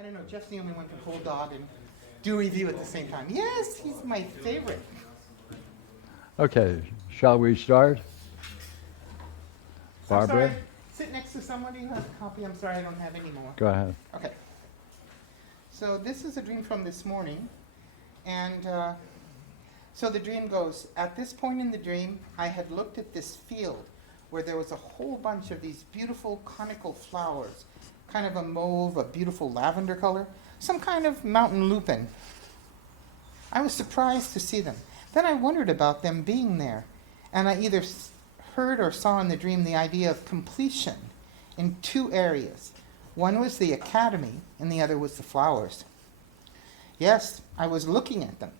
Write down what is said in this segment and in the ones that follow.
I don't know, Jeff's the only one who can hold dog and do review at the same time. Yes, he's my favorite. Okay, shall we start? I'm Barbara? sorry, sit next to somebody who has a copy. I'm sorry, I don't have any more. Go ahead. Okay. So this is a dream from this morning. And so the dream goes, at this point in the dream, I had looked at this field where there was a whole bunch of these beautiful conical flowers, kind of a mauve, a beautiful lavender color, some kind of mountain lupine. I was surprised to see them. Then I wondered about them being there, and I either heard or saw in the dream the idea of completion in two areas. One was the academy, and the other was the flowers. Yes, I was looking at them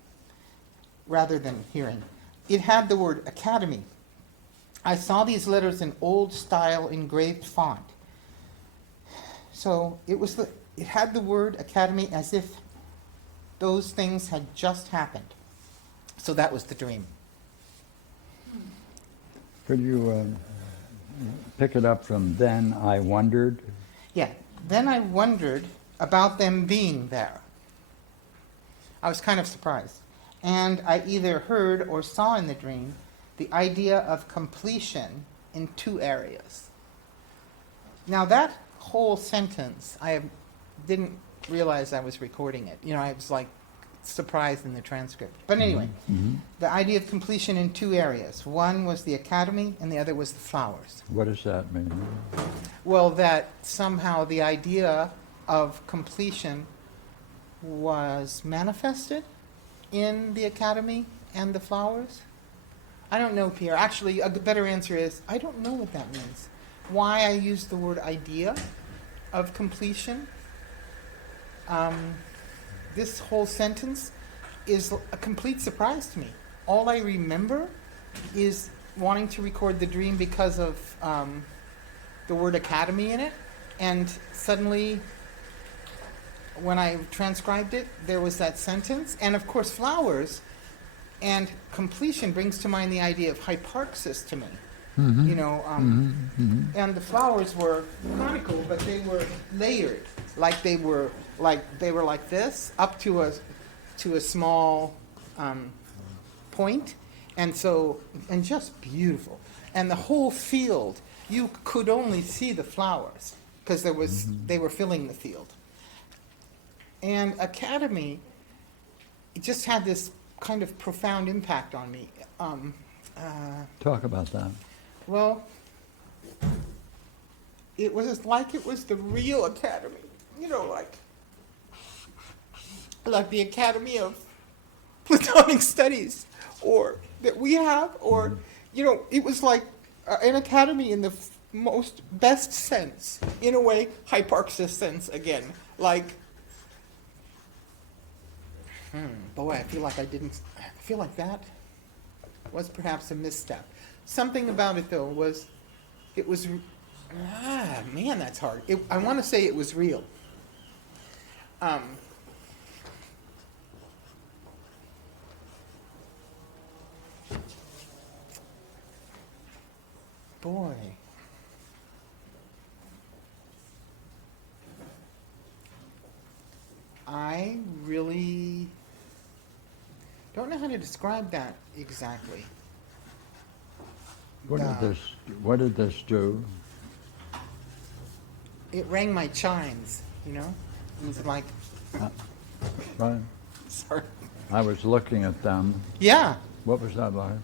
rather than hearing. It had the word academy. I saw these letters in old style engraved font. So it had the word academy as if those things had just happened. So that was the dream. Could you pick it up from then I wondered? Yeah, then I wondered about them being there. I was kind of surprised. And I either heard or saw in the dream the idea of completion in two areas. Now that whole sentence, I didn't realize I was recording it. You know, I was like surprised in the transcript. But anyway, the idea of completion in two areas. One was the academy and the other was the flowers. What does that mean? Well, that somehow the idea of completion was manifested in the academy and the flowers. I don't know, Pierre. Actually, a better answer is I don't know what that means. Why I use the word idea of completion. This whole sentence is a complete surprise to me. All I remember is wanting to record the dream because of the word academy in it, and suddenly when I transcribed it, there was that sentence, and of course flowers and completion brings to mind the idea of hyparxis to me. You know, and the flowers were conical, but they were layered, like they were like this up to a small point, and just beautiful. And the whole field, you could only see the flowers because they were filling the field. And academy, it just had this kind of profound impact on me. Talk about that. Well, it was like it was the real academy, you know, like the Academy of Platonic Studies, or that we have, or you know, it was like an academy in the most best sense, in a way, hyparxis sense again. Like, boy, I feel like that was perhaps a misstep. Something about it, though, man, that's hard. I want to say it was real. Boy. I really don't know how to describe that exactly. What did this do? It rang my chimes, you know? It was like, Right. sorry. I was looking at them. Yeah. What was that like?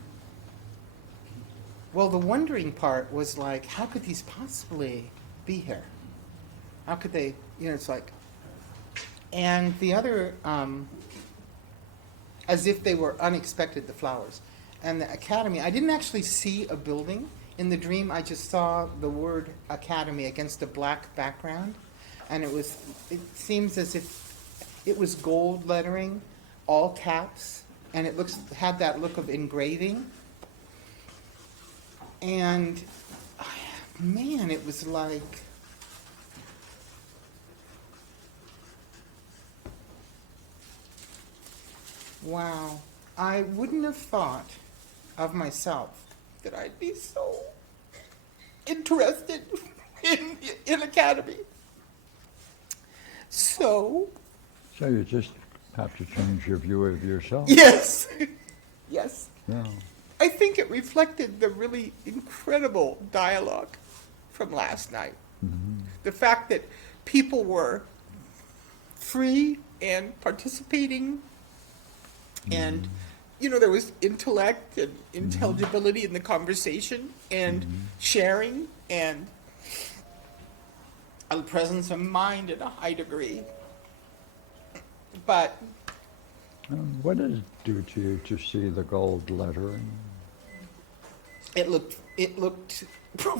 Well, the wondering part was like, how could these possibly be here? How could they, you know, it's like, and the other, as if they were unexpected, the flowers. And the academy, I didn't actually see a building. In the dream, I just saw the word academy against a black background. And it seems as if it was gold lettering, all caps, and it had that look of engraving. And man, it was like, wow. I wouldn't have thought of myself that I'd be so interested in academy. So, So you just have to change your view of yourself. yes, yes. Yeah. I think it reflected the really incredible dialogue from last night. Mhm. The fact that people were free and participating, and there was intellect and intelligibility in the conversation, and sharing, and a presence of mind at a high degree. But What does it do to you to see the gold lettering? it looked I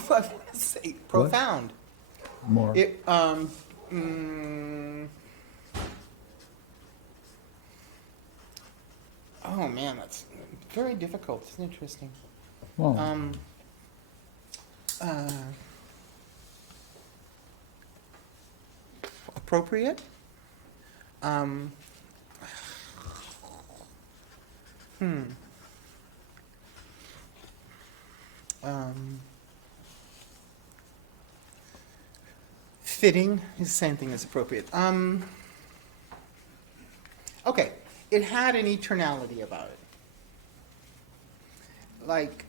want to say profound. More. It mm, oh man, that's very difficult. It's interesting. Well, Uh, appropriate. Um, hmm. Fitting is the same thing as appropriate. Okay, it had an eternality about it. Like,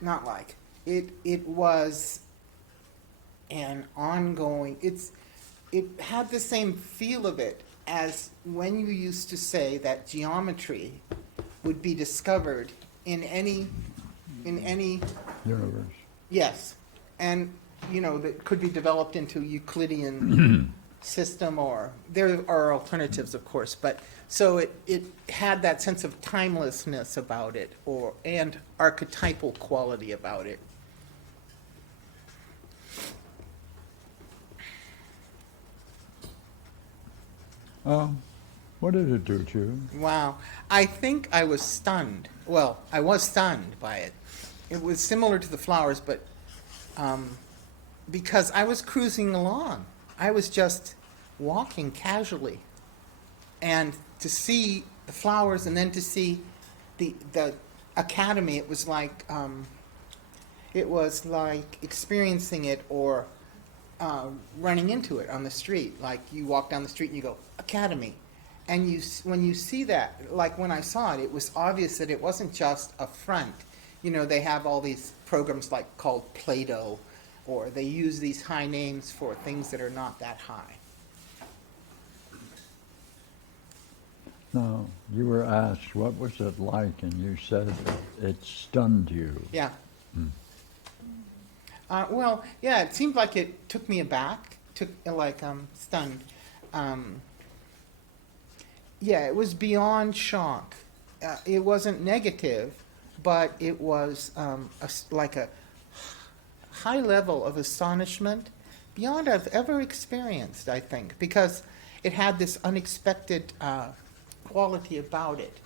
not like. It was an ongoing, it had the same feel of it as when you used to say that geometry would be discovered in any, universe. yes, and, that could be developed into Euclidean system, or there are alternatives, of course, but so it had that sense of timelessness about it, and archetypal quality about it. What did it do to you? Wow. I think I was stunned. Well, I was stunned by it. It was similar to the flowers, but because I was cruising along, I was just walking casually, and to see the flowers and then to see the academy, it was like experiencing it, or running into it on the street. Like you walk down the street and you go, academy. And when you see that, like when I saw it, it was obvious that it wasn't just a front. They have all these programs called Play-Doh, or they use these high names for things that are not that high. No, you were asked what was it like, and you said it stunned you. Yeah. Well, yeah, it seemed like it took me aback, stunned. Yeah, it was beyond shock. It wasn't negative, but it was like a high level of astonishment beyond I've ever experienced, I think, because it had this unexpected quality about it.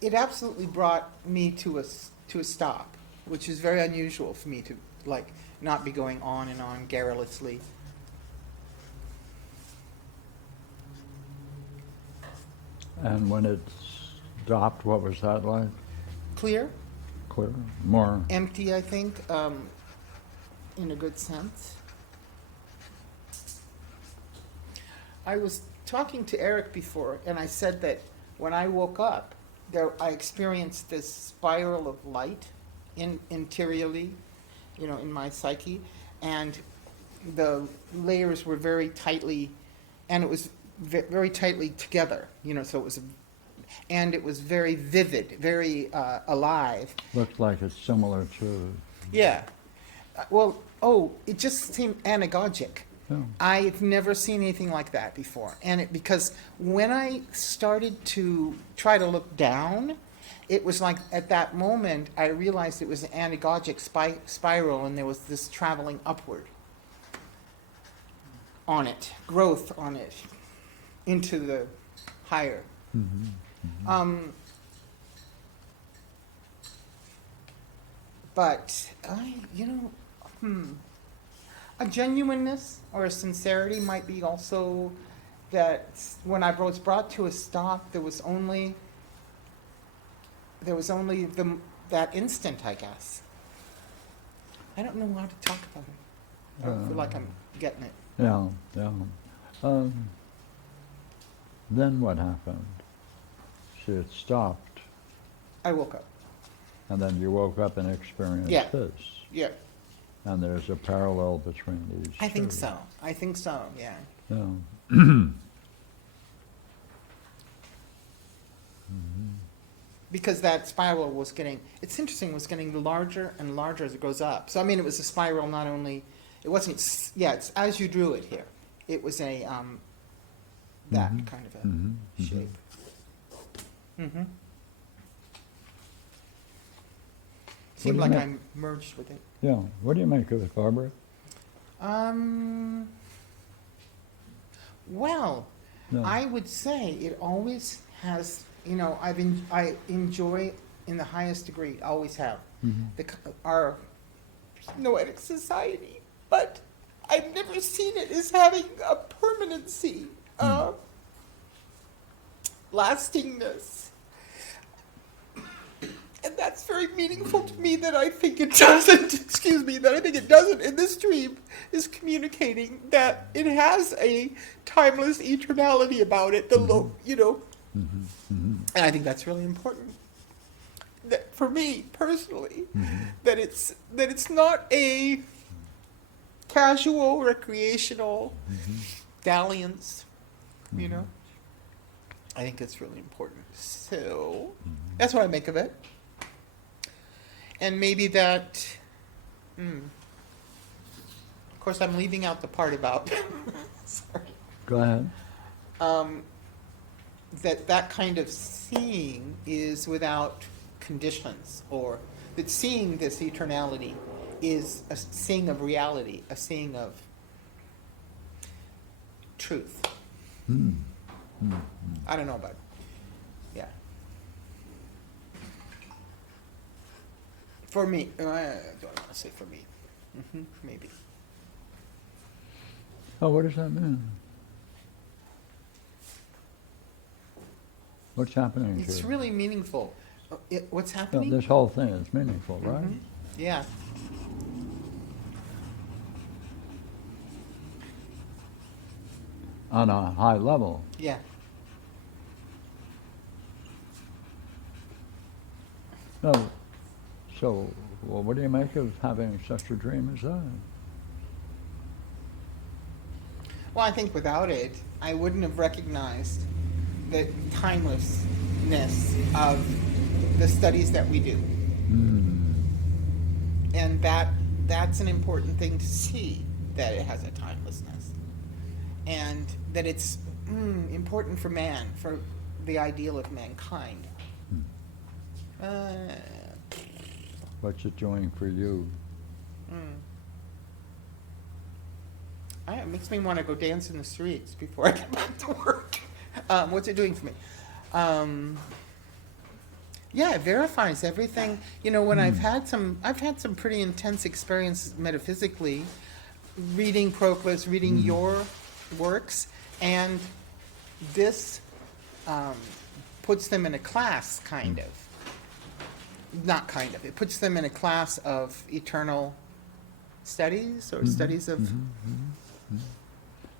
It absolutely brought me to a stop, which is very unusual for me to not be going on and on garrulously. And when it stopped, what was that like? Clear, Clear? More? empty, I think, in a good sense. I was talking to Eric before, and I said that when I woke up, I experienced this spiral of light interiorly, in my psyche, and the layers were very tightly, and it was very tightly together, so it was, and it was very vivid, very alive. Looks like it's similar to... Yeah. It just seemed anagogic. Yeah. I've never seen anything like that before. And because when I started to try to look down, it was like at that moment I realized it was an anagogic spiral, and there was this traveling upward on it, growth on it, into the higher. Mm-hmm. Mm-hmm. But a genuineness or a sincerity might be also that when I was brought to a stop, there was only that instant, I guess. I don't know how to talk about it. I feel like I'm getting it. Yeah, yeah. Then what happened? So it stopped, I woke up. and then you woke up and experienced Yeah. this. Yeah, And there's a parallel between these I think two. so. I think so, yeah. Yeah. Because that spiral was getting, it's interesting, was getting larger and larger as it goes up. So, I mean, it was a spiral not only, it wasn't, it's as you drew it here. It was a, that Mhm. kind of a Mhm. Mhm. shape. Mm-hmm. Seemed do you like make- I merged with it. Yeah. What do you make of it, Barbara? Well, No. I would say it always has, I enjoy in the highest degree, always have, Mhm. our Noetic Society, but I've never seen it as having a permanency, lastingness. And that's very meaningful to me that I think it doesn't, in this dream, is communicating that it has a timeless eternality about it, Mhm. Mhm. and I think that's really important. That for me, personally, that it's not a casual, recreational dalliance, I think it's really important. So, that's what I make of it. And maybe that, of course, I'm leaving out the part about, sorry, Go ahead. that kind of seeing is without conditions, or that seeing this eternality is a seeing of reality, a seeing of truth. Mm. I don't know about, yeah. For me, I don't want to say for me. Maybe. Oh, what does that mean? What's happening It's to you? really meaningful. What's No, happening? this whole thing is meaningful, right? Mhm. Yeah. On a high level. Yeah. No. So, well, what do you make of having such a dream as that? Well, I think without it, I wouldn't have recognized the timelessness of the studies that we do. Mm. And that's an important thing to see, that it has a timelessness. And that it's important for man, for the ideal of mankind. What's it doing for you? It makes me want to go dance in the streets before I get back to work. What's it doing for me? Yeah, it verifies everything. When I've had some pretty intense experience metaphysically, reading Proclus, reading your works, and this puts them in a class, kind of. Not kind of. It puts them in a class of eternal studies, or studies of.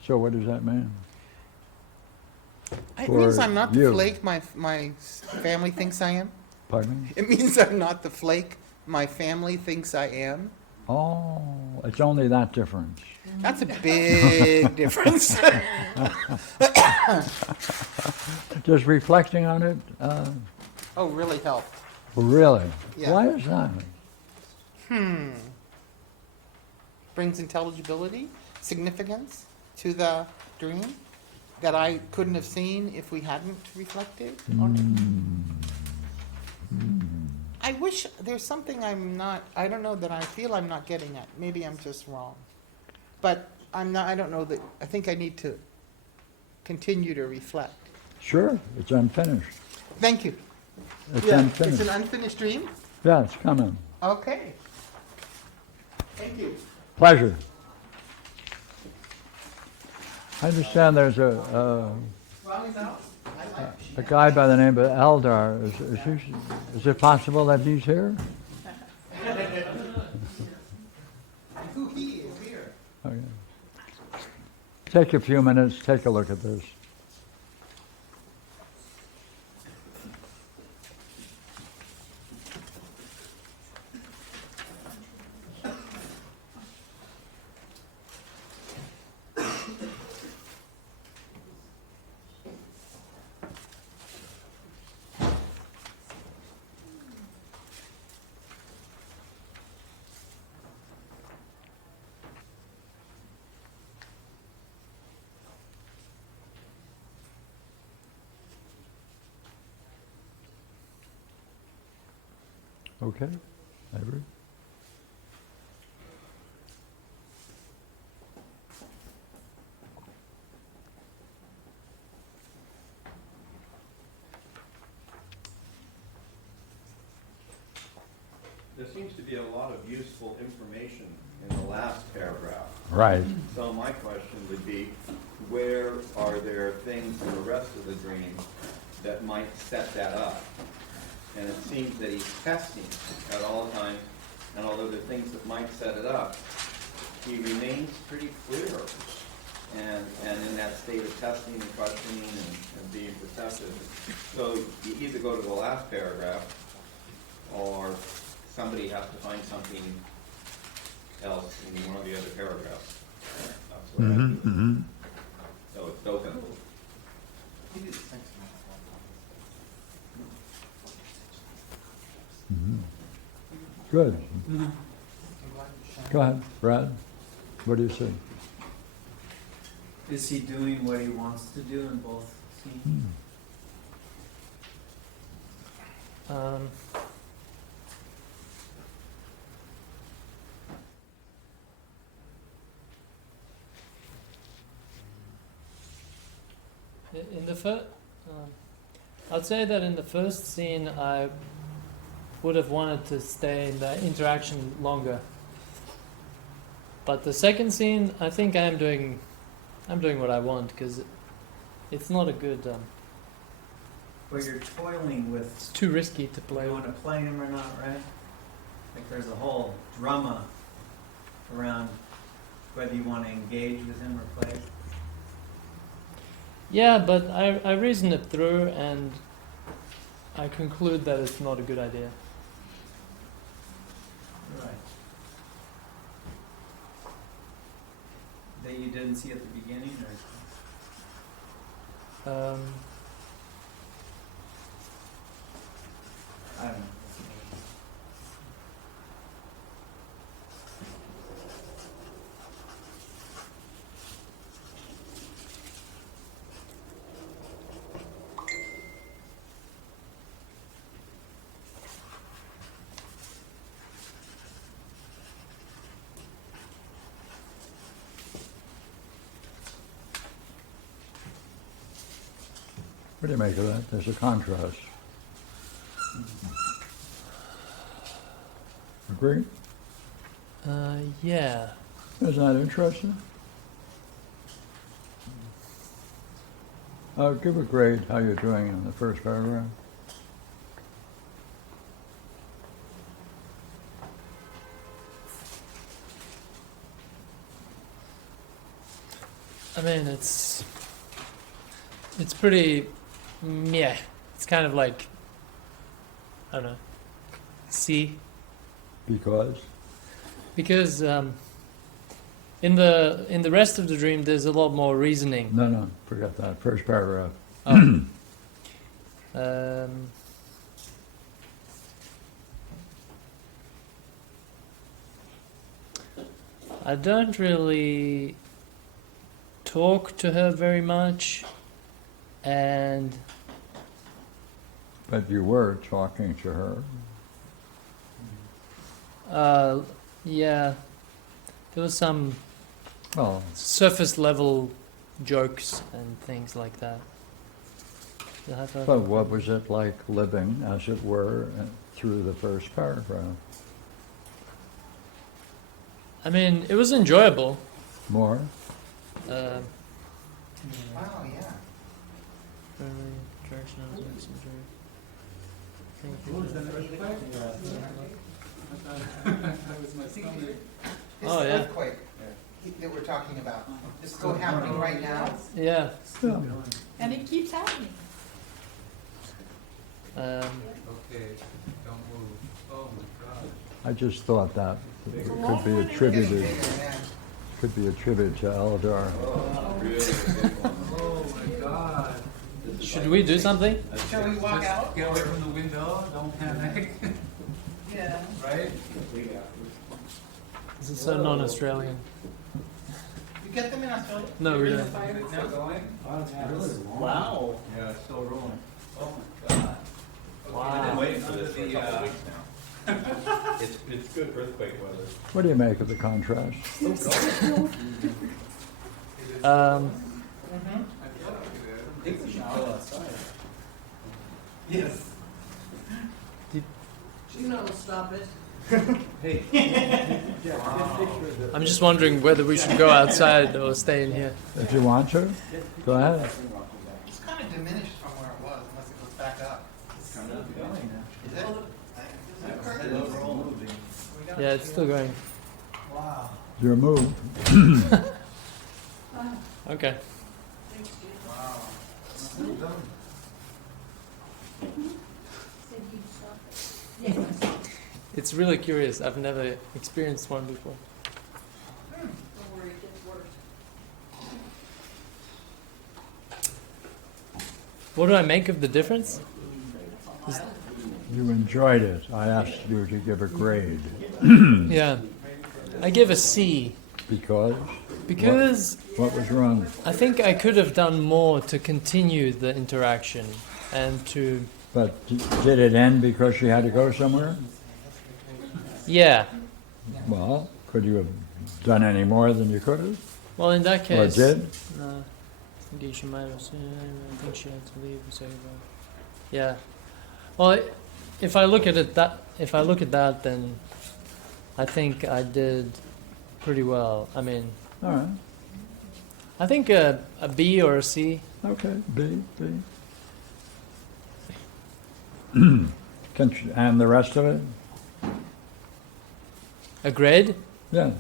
So what does that mean? It For means I'm not the you. flake my family thinks I am. Pardon me? It means I'm not the flake my family thinks I am. Oh, it's only that difference. That's a big difference. Just reflecting on it, Oh, really helped. really? Yeah. Why is that? Brings intelligibility, significance to the dream that I couldn't have seen if we hadn't reflected on it. I wish there's something I don't know, that I feel I'm not getting at. Maybe I'm just wrong. But I don't know that, I think I need to continue to reflect. Sure, it's unfinished. Thank you. It's Yeah, unfinished. it's an unfinished dream? Yeah, it's coming. Okay. Thank you. Pleasure. I understand there's a guy by the name of Eldar. Is it possible that he's here? Who he is here? Okay. Take a few minutes, take a look at this. Okay, Avery? There seems to be a lot of useful information in the last paragraph. Right. So my question would be, where are there things in the rest of the dream that might set that up? And it seems that he's testing at all times, and although there are things that might set it up, he remains pretty clear and in that state of testing and questioning and being perceptive. So you either go to the last paragraph, or somebody has to find something else in one of the other paragraphs. That's what I do. So it's open. He did the same thing. Good. I'm glad you shared. Go ahead, Brad. What do you see? Is he doing what he wants to do in both scenes? In the first, I'd say that in the first scene, I would have wanted to stay in the interaction longer. But the second scene, I think I'm doing what I want, because it's not a good. But you're toiling with, It's too risky to play. you want to play him or not, right? Like there's a whole drama around whether you want to engage with him or play. Yeah, but I reason it through, and I conclude that it's not a good idea. Right. That you didn't see at the beginning, or I don't know. What do you make of that? There's a contrast. Agree? yeah. Isn't that interesting? Give a grade how you're doing in the first paragraph. I mean, it's pretty, yeah. It's kind of like, I don't know, C. Because in the rest of the dream, there's a lot more reasoning. No, forget that. First paragraph. Oh. I don't really talk to her very much, and But you were talking to her. yeah, there was some Well, surface level jokes and things like that. but what was it like living, as it were, through the first paragraph? I mean, it was enjoyable. More? Wow, yeah. Friendly interaction of messenger. Thank you. This Oh, yeah. earthquake that we're talking about, is still happening right now? Yeah. Yeah. And it keeps happening. Um, Okay, don't move. Oh my God. I just thought that it a could long be one. Getting attributed, bigger, yeah. could be attributed to Eldar. Oh, really big one. Oh my God. should we do something? Shall we walk Just out? get away from the window, don't panic, Yeah. right? This is so non-Australian. You get them in Australia? No, we don't. Still going? Wow. Yeah, it's still rolling. Oh my God. I've been waiting for this for a Under the, couple weeks now. It's good earthquake weather. What do you make of the contrast? Um, Mm-hmm. I think we should go outside. Yes. Gino, stop it. Hey. I'm just wondering whether we should go outside or stay in here. If you want to, go ahead. It's kind of diminished from where it was, unless it goes back up. It's kind of going now. Is it? We're all moving. Yeah, it's still going. Wow. Your move. Okay. Thanks, Gino. Wow. Said you'd stop it. Yes. It's really curious. I've never experienced one before. Don't worry, it gets worse. What do I make of the difference? You enjoyed it. I asked you to give a grade. Yeah. I give a C Because? because What was wrong? I think I could have done more to continue the interaction and to, But did it end because she had to go somewhere? yeah. Well, could you have done any more than you could have? Well, in that Or case, did? no. I think she might have said. I think she had to leave. So, yeah. Well, if I look at that, then I think I did pretty well. I mean, All right. I think a B or a C. Okay. B. And the rest of it? A grade? Yes.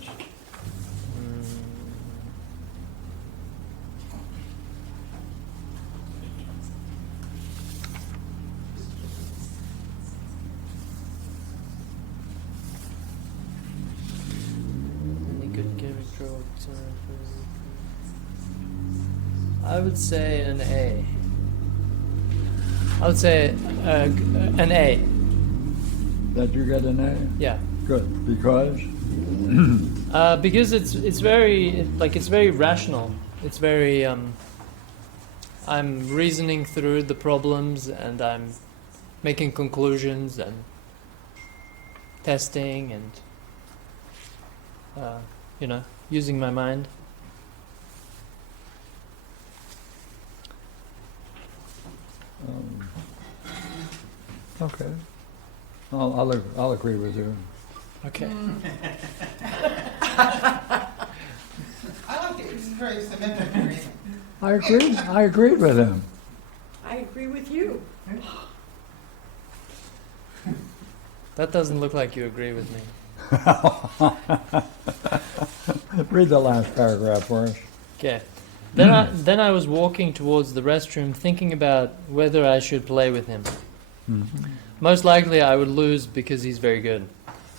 I would say an A. I would say an A. That you get an A? Yeah. Good. Because? Because it's very rational. It's very I'm reasoning through the problems and I'm making conclusions and testing and using my mind. Okay. I'll agree with you. Okay. I like it, it's very symmetric agreement. I agreed with him. I agree with you. That doesn't look like you agree with me. Read the last paragraph for us. Okay. Then I was walking towards the restroom thinking about whether I should play with him. Most likely I would lose because he's very good.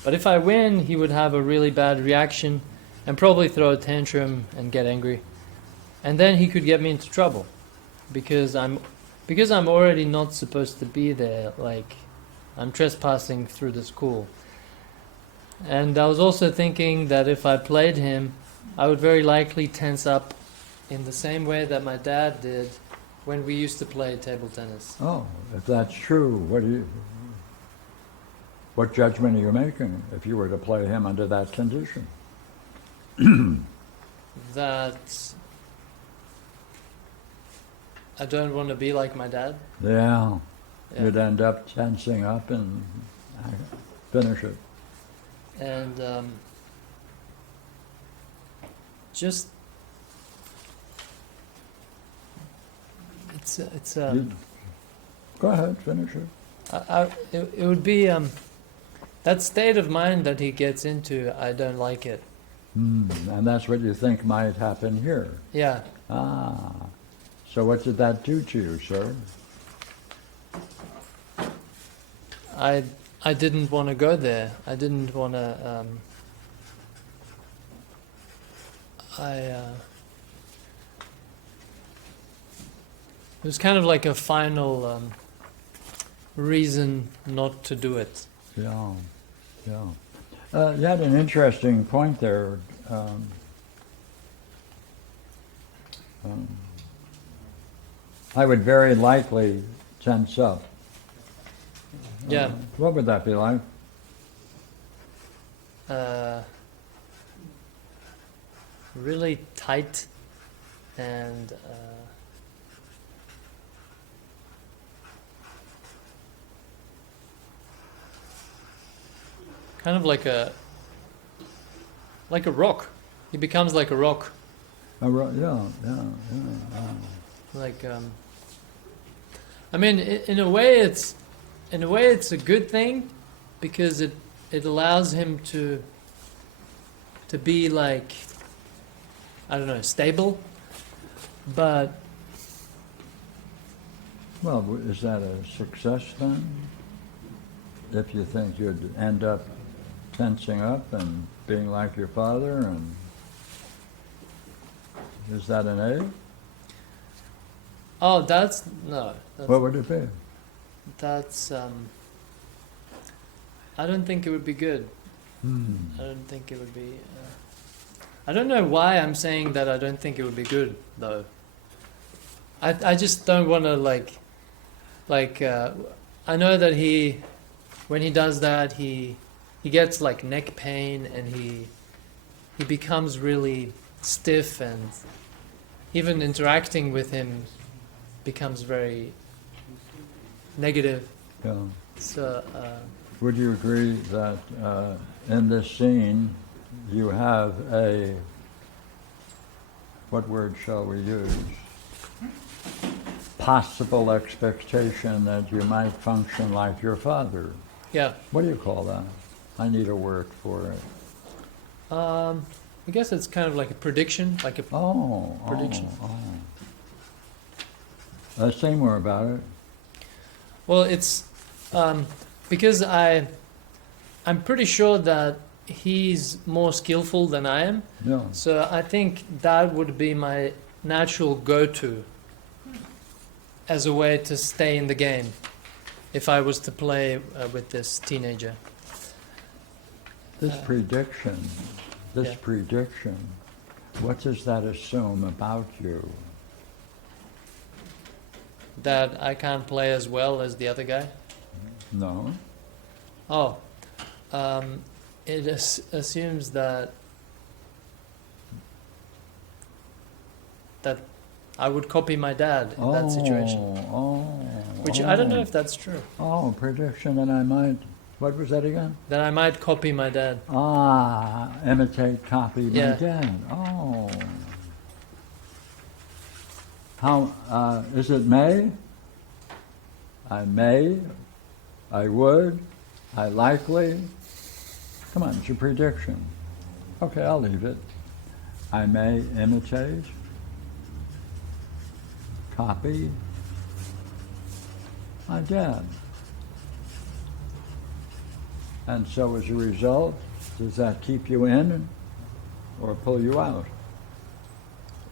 But if I win, he would have a really bad reaction and probably throw a tantrum and get angry. And then he could get me into trouble because I'm already not supposed to be there, like I'm trespassing through the school. And I was also thinking that if I played him, I would very likely tense up in the same way that my dad did when we used to play table tennis. Oh, if that's true, what judgment are you making if you were to play him under that condition? That I don't want to be like my dad. Yeah. Yeah. You'd end up tensing up and finish it. And just it's Go ahead, finish it. it would be that state of mind that he gets into. I don't like it. And that's what you think might happen here. Yeah. Ah. So what did that do to you, sir? I didn't want to go there. I didn't want to. It was kind of like a final reason not to do it. Yeah, yeah. You had an interesting point there. I would very likely tense up. Yeah. What would that be like? Really tight and kind of like a rock. He becomes like a rock. Yeah. Like I mean, in a way, it's a good thing because it allows him to be like, I don't know, stable. But Well, is that a success then? If you think you'd end up tensing up and being like your father, and is that an A? oh, that's no. What would it be? That's I don't think it would be good. Hmm. I don't think it would be. I don't know why I'm saying that I don't think it would be good though. I just don't want to like I know that when he does that he gets like neck pain and he becomes really stiff, and even interacting with him becomes very negative. Yeah. So Would you agree that in this scene you have a, what word shall we use? Possible expectation that you might function like your father. yeah. What do you call that? I need a word for it. I guess it's kind of like a prediction, like a prediction. Say more about it. Well, it's because I'm pretty sure that he's more skillful than I am. Yeah. So I think that would be my natural go-to as a way to stay in the game if I was to play with this teenager. This Yeah. prediction, what does that assume about you? That I can't play as well as the other guy. No? Oh, it assumes that I would copy my dad in that situation. Which I don't know if that's true. Oh, prediction that I might, what was that again? That I might copy my dad. Imitate, copy my Yeah. dad. Oh. How, is it may? I may, I would, I likely. Come on, it's a prediction. Okay, I'll leave it. I may imitate, copy my dad. And so as a result, does that keep you in or pull you out?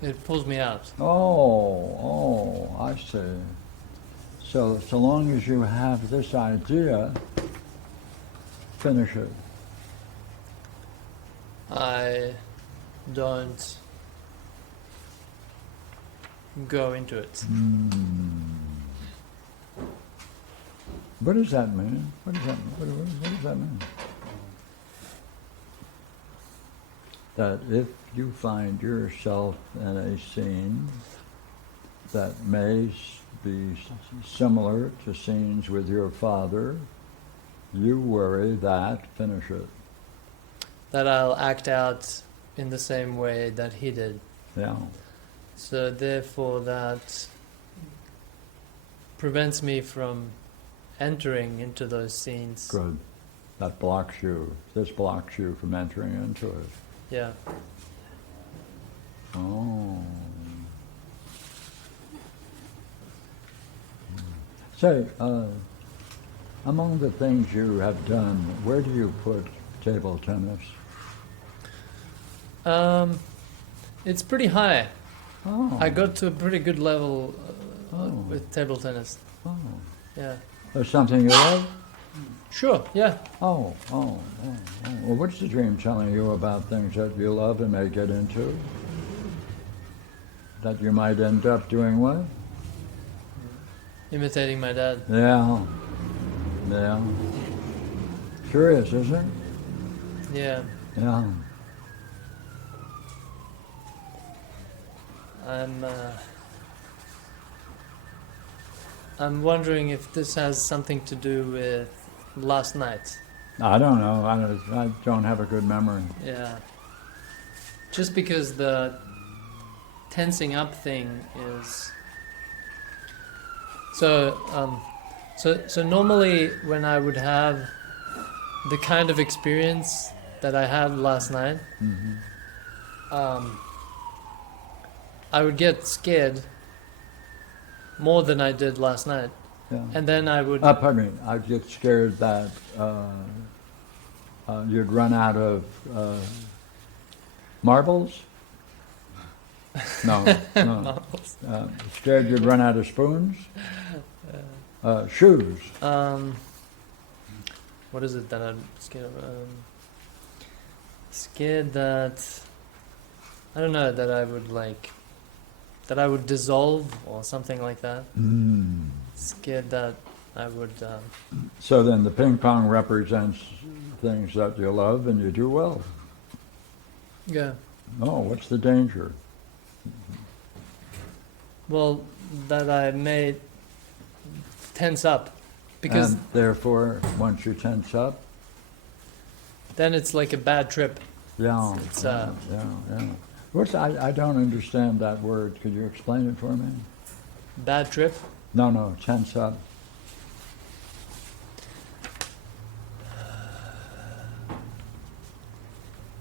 It pulls me out. Oh, I see. So long as you have this idea, finish it. I don't go into it. What does that mean? What does that mean? That if you find yourself in a scene that may be similar to scenes with your father, you worry that, finish it. That I'll act out in the same way that he did. Yeah. So therefore that prevents me from entering into those scenes. Good. That blocks you. This blocks you from entering into it. Yeah. Oh. Say, among the things you have done, where do you put table tennis? It's pretty high. Oh. I got to a pretty good level Oh. with table tennis. Oh. Yeah. There's something you love? Sure. Yeah. Oh. Well, what's the dream telling you about things that you love and may get into? That you might end up doing what? Imitating my dad. Yeah. Yeah. Curious, isn't it? Yeah. Yeah. I'm wondering if this has something to do with last night. I don't know. I don't have a good memory. Yeah. Just because the tensing up thing is so normally when I would have the kind of experience that I had last night, Mm-hmm. I would get scared more than I did last night, Yeah. and then I would Pardon me. I'd get scared that you'd run out of marbles. No. Scared you'd run out of spoons. Shoes. what is it that I'm scared of? Scared that I don't know that I would dissolve or something like that. Mm. Scared that I would. So then the ping pong represents things that you love and you do well. Yeah. Oh, what's the danger? Well, that I may tense up, because And therefore, once you tense up, then it's like a bad trip. yeah, It's, yeah. What's I don't understand that word. Could you explain it for me? Bad trip. No, tense up.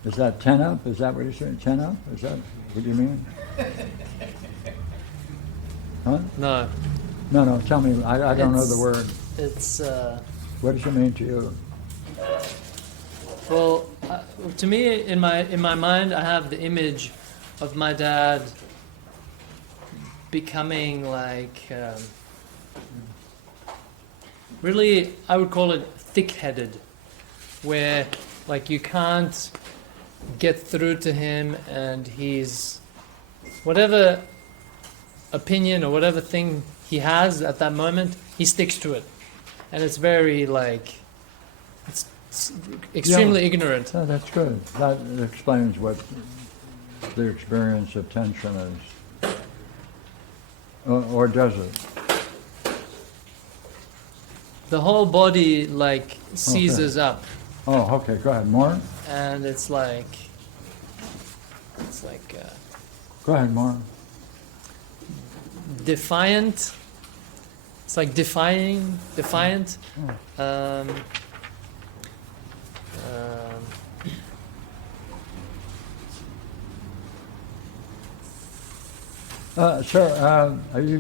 Is that 10 up? Is that what you're saying? 10 up? Is that what you mean? Huh? No, No, tell me. I don't know the word. it's What does it mean to you? well, to me in my mind I have the image of my dad becoming like really, I would call it thick-headed, where like you can't get through to him, and he's whatever opinion or whatever thing he has at that moment, he sticks to it, and it's very like it's extremely ignorant. Oh, that's good. That explains what the experience of tension is. Or does it? The whole body like seizes up, Oh, okay. Go ahead. More? and it's like Go ahead, more. defiant. It's like defiant. Sir,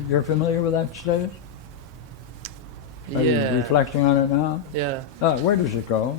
you're familiar with that state? Are you Yeah, reflecting on it now? yeah. Where does it go?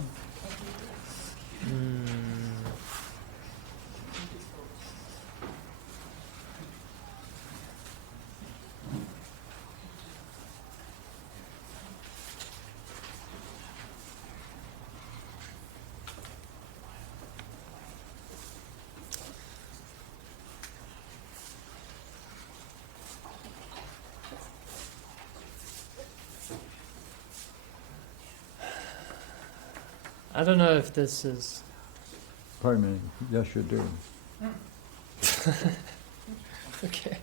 I don't know if this is. Pardon me. Yes, you do. Okay.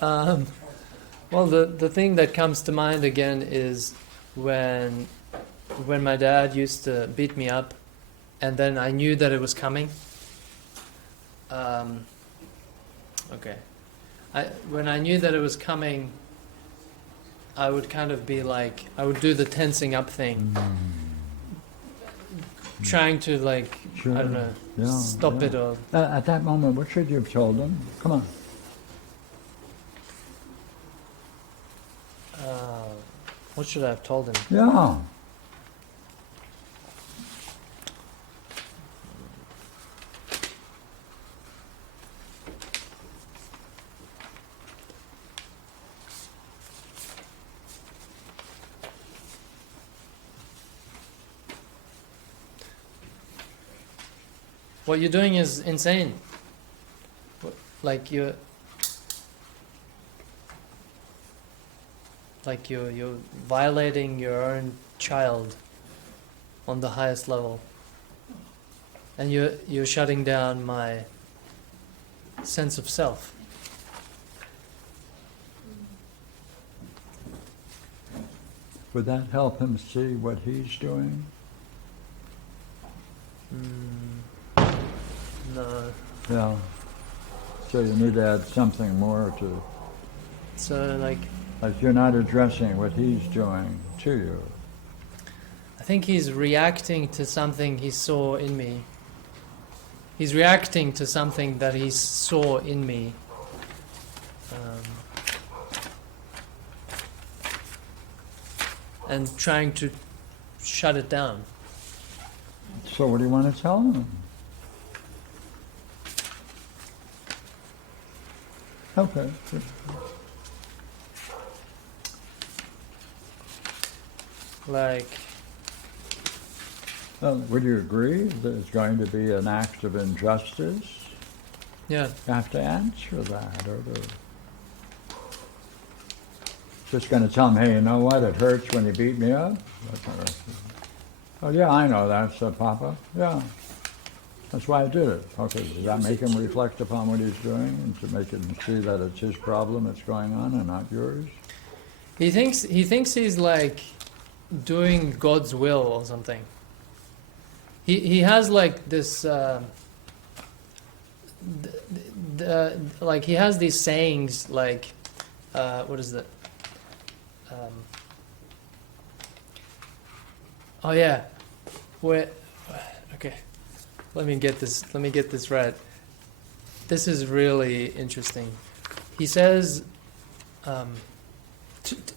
Well, the thing that comes to mind again is when my dad used to beat me up, and then I knew that it was coming. Okay. When I knew that it was coming, I would kind of be like, I would do the tensing up thing, trying to like, Sure. I don't know, Yeah, stop yeah. it or. At that moment, what should you have told him? Come on. What should I have told him? Yeah. What you're doing is insane. Like you're you're violating your own child on the highest level, and you're shutting down my sense of self. Would that help him see what he's doing? No. Yeah. So you need to add something more to, So like you're not addressing what he's doing to you. I think he's reacting to something he saw in me. He's reacting to something that he saw in me. And trying to shut it down. So what do you want to tell him? Okay. Good. Like, Would you agree that it's going to be an act of injustice? yeah, You have to answer that, or just going to tell him, hey, you know what? It hurts when you beat me up. Oh yeah, I know that, said Papa. Yeah, that's why I did it. Okay, does that make him reflect upon what he's doing and to make him see that it's his problem that's going on and not yours? he thinks he's like doing God's will or something. He has like this like he has these sayings like what is it? Oh yeah, okay. Let me get this right. This is really interesting. He says,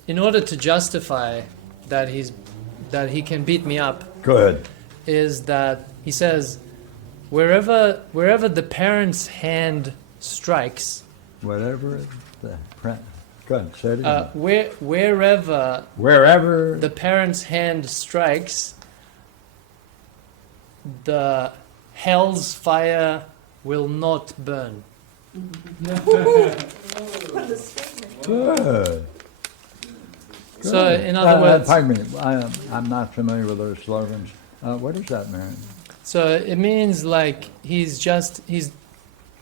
in order to justify that he can beat me up, Good. is that he says, wherever the parent's hand strikes, Whatever the good. Say it again. wherever Wherever the parent's hand strikes, the hell's fire will not burn. What a statement. Good. So, Good. in other words, pardon me. I'm not familiar with those slogans. What does that mean? so it means like he's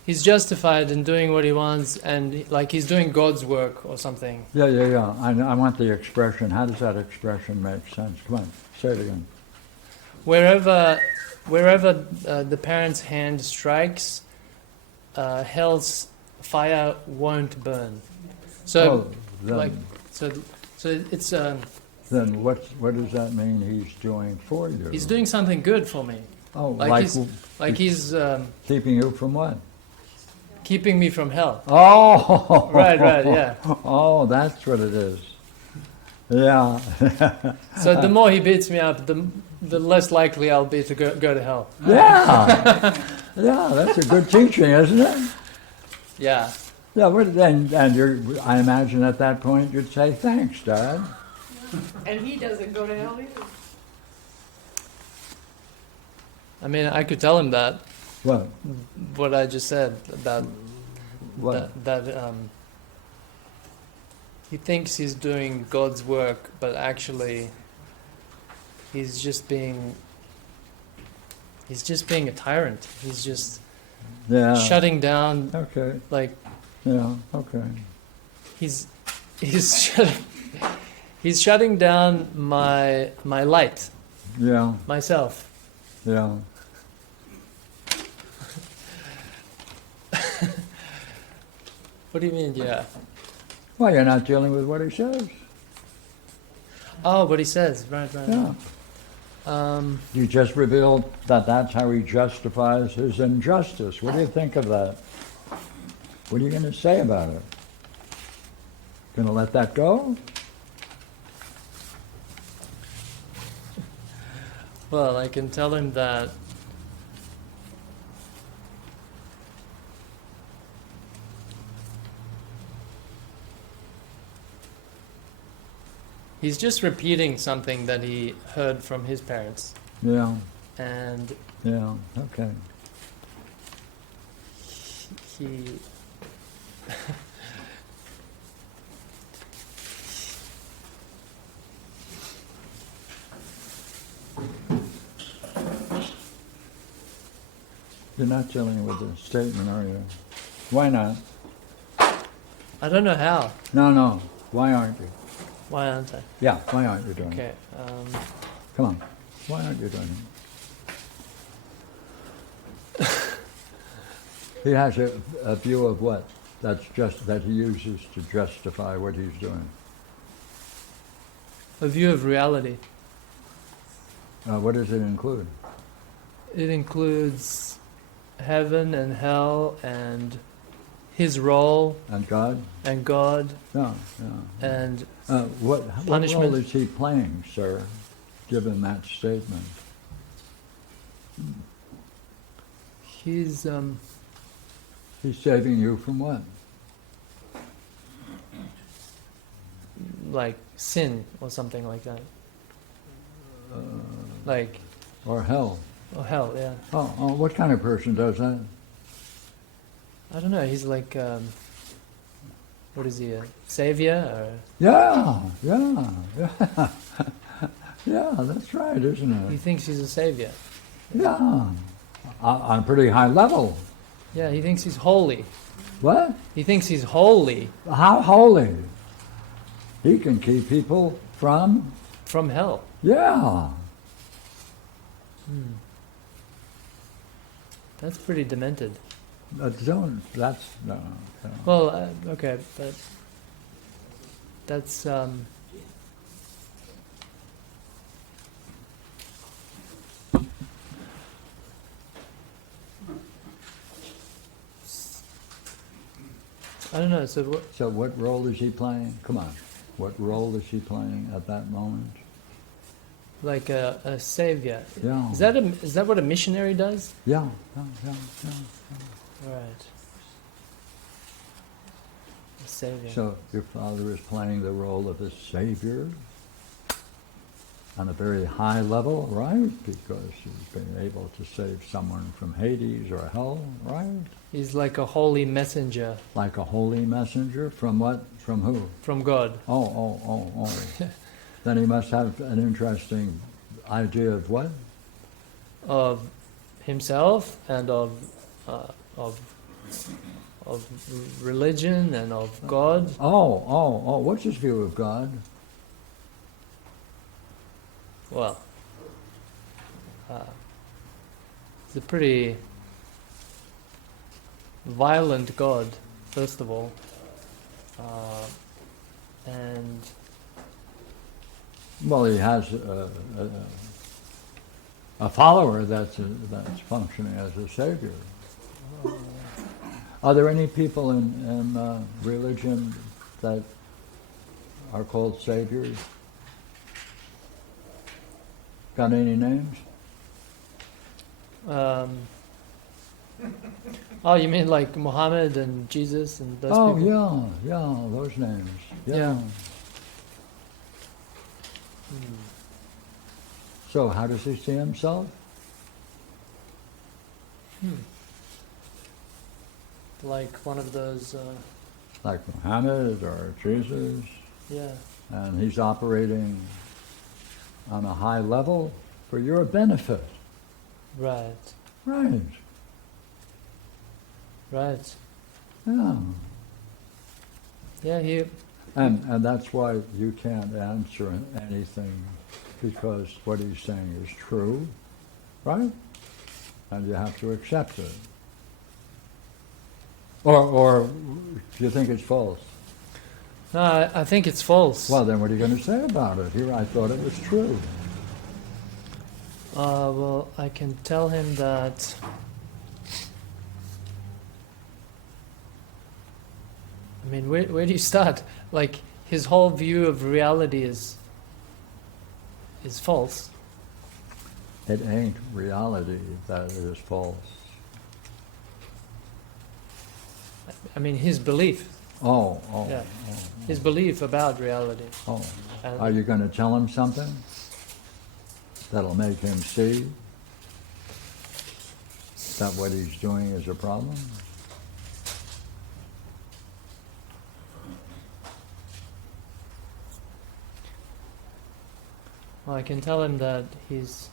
justified in doing what he wants, and like he's doing God's work or something. Yeah. I want the expression. How does that expression make sense? Come on, say it again. Wherever the parent's hand strikes, hell's fire won't burn. So, then, like, so it's then what does that mean he's doing for you? he's doing something good for me. Oh, Like he's keeping you from what? keeping me from hell. Oh, Right, yeah. Oh, that's what it is. Yeah. So the more he beats me up, the less likely I'll be to go to hell. Yeah. Yeah, that's a good teaching, isn't it? Yeah. Yeah, I imagine at that point you'd say, thanks, Dad. And he doesn't go to hell either. I mean, I could tell him that What? what I just said about What? that he thinks he's doing God's work, but actually he's just being a tyrant. He's just Yeah. shutting down, Okay. like Yeah, okay. he's shutting down my light, Yeah, myself. yeah. What do you mean? Yeah. Well, you're not dealing with what he says. Oh, what he says. Right, right. Yeah. You just revealed that that's how he justifies his injustice. What do you think of that? What are you going to say about it? Going to let that go? Well, I can tell him that he's just repeating something that he heard from his parents. Yeah, And yeah, okay. he You're not dealing with the statement, are you? Why not? I don't know how. No. Why aren't you? Why aren't I? Yeah, why aren't you doing it? Okay. Come on. Why aren't you doing it? He has a view of what? That's just that he uses to justify what he's doing. A view of reality. What does it include? It includes heaven and hell and his role And God? and God Yeah. and What punishment. role is he playing, sir, given that statement? he's He's saving you from what? like sin or something like that. Like Or hell? oh hell, yeah. Oh, what kind of person does that? I don't know. He's like what is he? A savior Yeah. Yeah, that's right, isn't or he it? thinks he's a savior. Yeah. On a pretty high level. Yeah, he thinks he's holy. What? He thinks he's holy How holy? He can keep people from? from hell. Yeah. That's pretty demented. That's no. Well, okay, but that's I don't know. So what? So what role is he playing? Come on. What role is he playing at that moment? Like a savior. Yeah. Is that what a missionary does? Yeah. Right. A savior. So your father is playing the role of a savior on a very high level, right? Because he's been able to save someone from Hades or hell, right? He's like a holy messenger Like a holy messenger from what? From who? from God. Oh. Then he must have an interesting idea of what? Of himself and of religion and of God. Oh. What's his view of God? Well, it's a pretty violent God, first of all, and Well, he has a follower that's functioning as a savior. Are there any people in religion that are called saviors? Got any names? oh, you mean like Muhammad and Jesus and those Oh, people? yeah, those names. Yeah. So, how does he see himself? Like one of those, Like Muhammad or Jesus? yeah. And he's operating on a high level for your benefit. Right. Right. Right. Yeah. Yeah, he. And that's why you can't answer anything, because what he's saying is true, right? And you have to accept it. Or do you think it's false? No, I think it's false. Well, then what are you going to say about it? Here, I thought it was true. Well, I can tell him that. I mean, where do you start? Like, his whole view of reality is false. It ain't reality that is false. I mean, his belief. Oh, Yeah. His belief about reality. oh. And Are you going to tell him something that'll make him see that what he's doing is a problem? Well, I can tell him that he's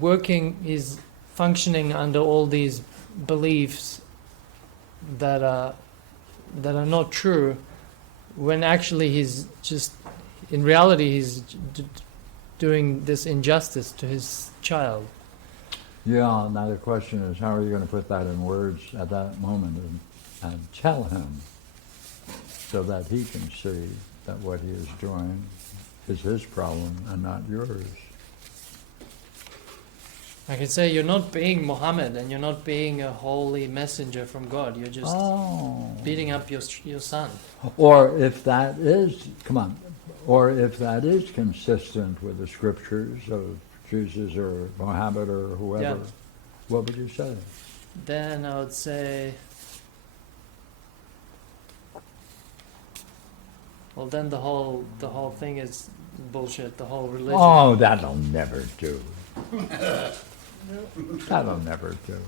working, he's functioning under all these beliefs that are not true, when actually he's just, in reality, he's doing this injustice to his child. Yeah, now the question is, how are you going to put that in words at that moment and tell him so that he can see that what he is doing is his problem and not yours? I can say you're not being Muhammad and you're not being a holy messenger from God. You're just beating up your son. Or if that is, or if that is consistent with the scriptures of Jesus or Muhammad or whoever, Yeah. what would you say? Then I would say, well, then the whole thing is bullshit. The whole religion. Oh, that'll never do. That'll never do.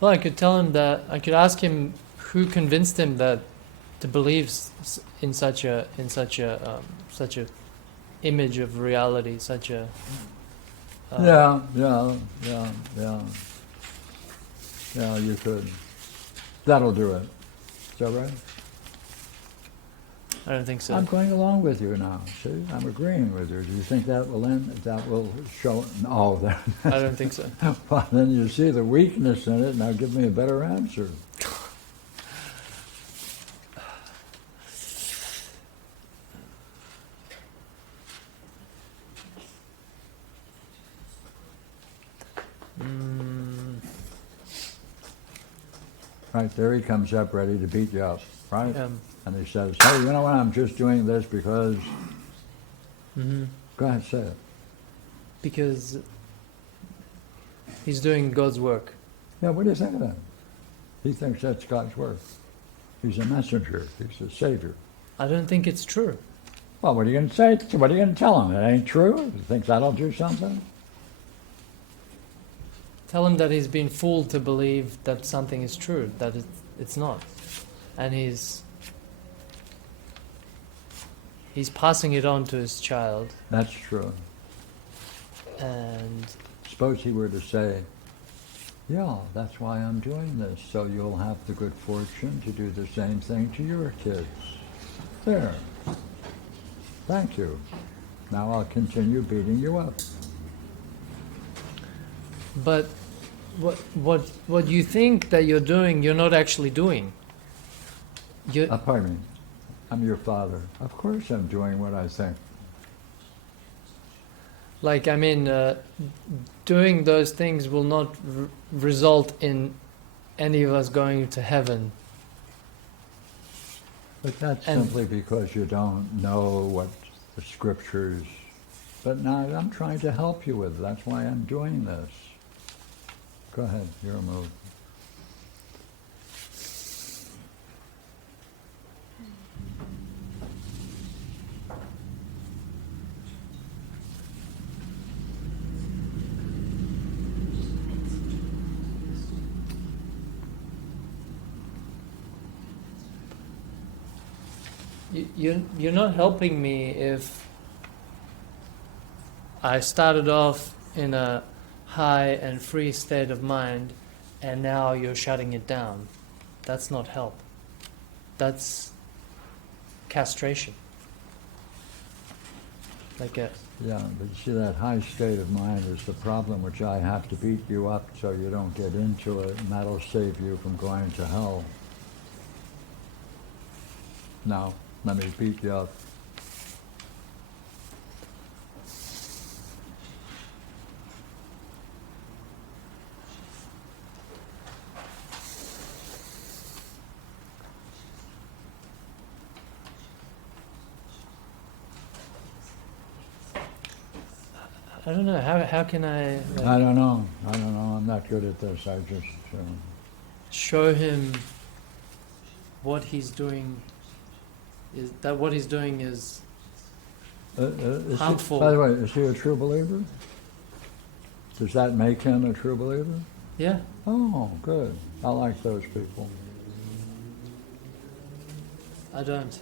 Well, I could tell him that. I could ask him who convinced him that to believe in such a image of reality, such a. Yeah, you could. That'll do it. Is that right? I don't think so. I'm going along with you now. See, I'm agreeing with you. Do you think that will end? That will show? No. I don't think so. Well, then you see the weakness in it. Now give me a better answer. Right, there he comes up ready to beat you up, right? And he says, hey, you know what, I'm just doing this because... Go ahead, say it. Because he's doing God's work. Yeah, what do you think of that? He thinks that's God's work. He's a messenger. He's a savior. I don't think it's true. Well, what are you going to say? What are you going to tell him? It ain't true? You think that'll do something? Tell him that he's been fooled to believe that something is true, that it's not. And he's passing it on to his child. That's true. And suppose he were to say, yeah, that's why I'm doing this, so you'll have the good fortune to do the same thing to your kids. There. Thank you. Now I'll continue beating you up. But what you think that you're doing, you're not actually doing. Pardon me. I'm your father. Of course I'm doing what I think. Like, I mean, doing those things will not result in any of us going to heaven. But that's simply because you don't know what the scriptures... But now I'm trying to help you with it. That's why I'm doing this. Go ahead, your move. You're not helping me if I started off in a high and free state of mind and now you're shutting it down. That's not help. That's castration. Like a, Yeah, but you see, that high state of mind is the problem, which I have to beat you up so you don't get into it, and that'll save you from going to hell. Now, let me beat you up. I don't know, how can I like, I don't know. I'm not good at this. I just, show him what he's doing is that what he's doing is is harmful. By the way, is he a true believer? Does that make him a true believer? Yeah. Oh, good. I like those people. I don't.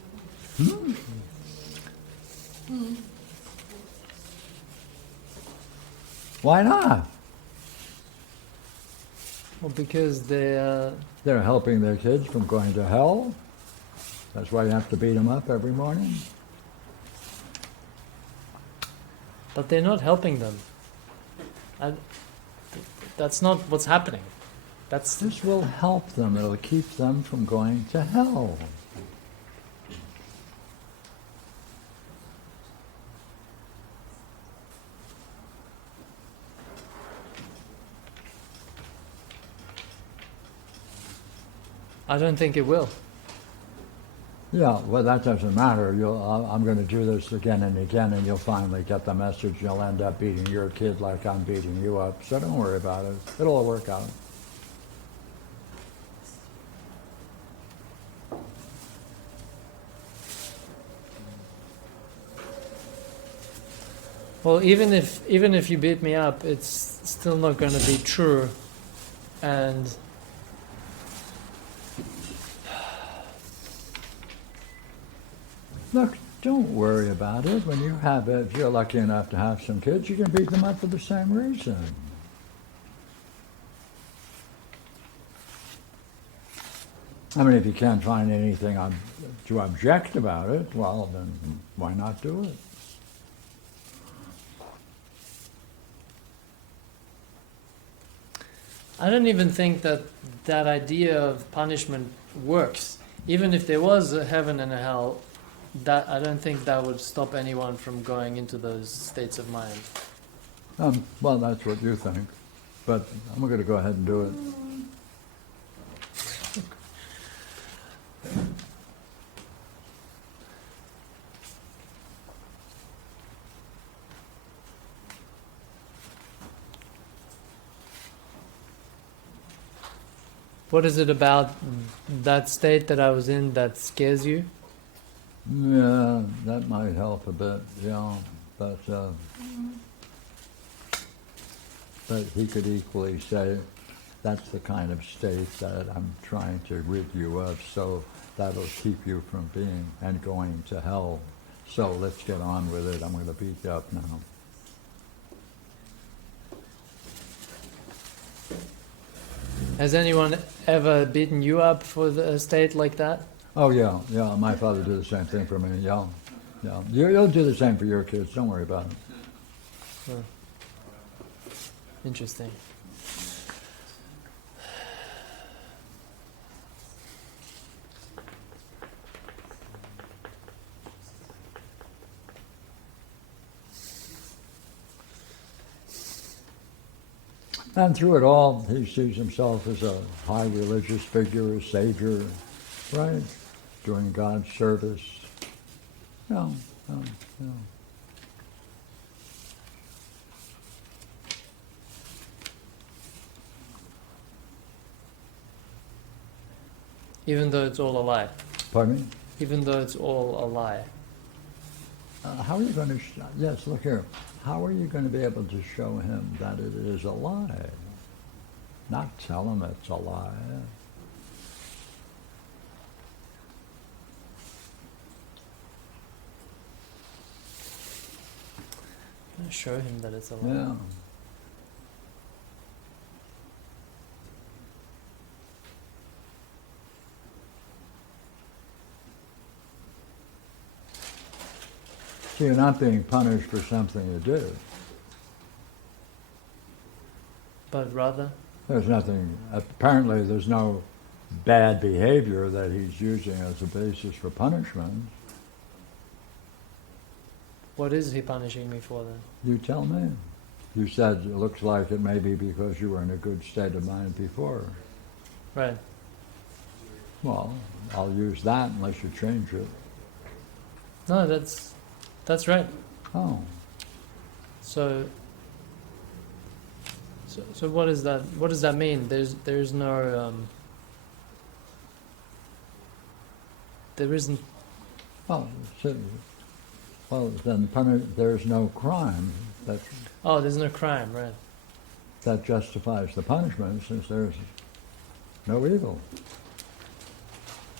Why not? Well, because they're Helping their kids from going to hell. That's why you have to beat them up every morning. but they're not helping them. That's not what's happening. That's This will help them. It'll keep them from going to hell. I don't think it will. Yeah, well, that doesn't matter. I'm going to do this again and again, and you'll finally get the message. You'll end up beating your kid like I'm beating you up. So don't worry about it. It'll all work out. Well, even if you beat me up, it's still not going to be true, and Look, don't worry about it. When you have it, if you're lucky enough to have some kids, you can beat them up for the same reason. I mean, if you can't find anything to object about it, well, then why not do it? I don't even think that idea of punishment works. Even if there was a heaven and a hell, that I don't think that would stop anyone from going into those states of mind. Well, that's what you think, but I'm going to go ahead and do it. What is it about that state that I was in that scares you? Yeah, that might help a bit, yeah, but he could equally say, that's the kind of state that I'm trying to rid you of, so that'll keep you from being and going to hell. So let's get on with it. I'm going to beat you up now. Has anyone ever beaten you up for a state like that? Oh, yeah, my father did the same thing for me, yeah. You'll do the same for your kids, don't worry about it. Huh. Interesting. And through it all, he sees himself as a high religious figure, a savior, right? Doing God's service. Yeah. Even though it's all a lie. Pardon me? Even though it's all a lie. How are you going to, yes, look here. How are you going to be able to show him that it is a lie? Not tell him it's a lie. Show him that it's a lie. Yeah. So you're not being punished for something you did. But rather, There's nothing, apparently there's no bad behavior that he's using as a basis for punishment. what is he punishing me for then? You tell me. You said it looks like it may be because you were in a good state of mind before. Right. Well, I'll use that unless you change it. No, that's right. Oh, So what is that? What does that mean? There's no there isn't. well, then there's no crime Oh, there's no crime, right? that justifies the punishment since there's no evil,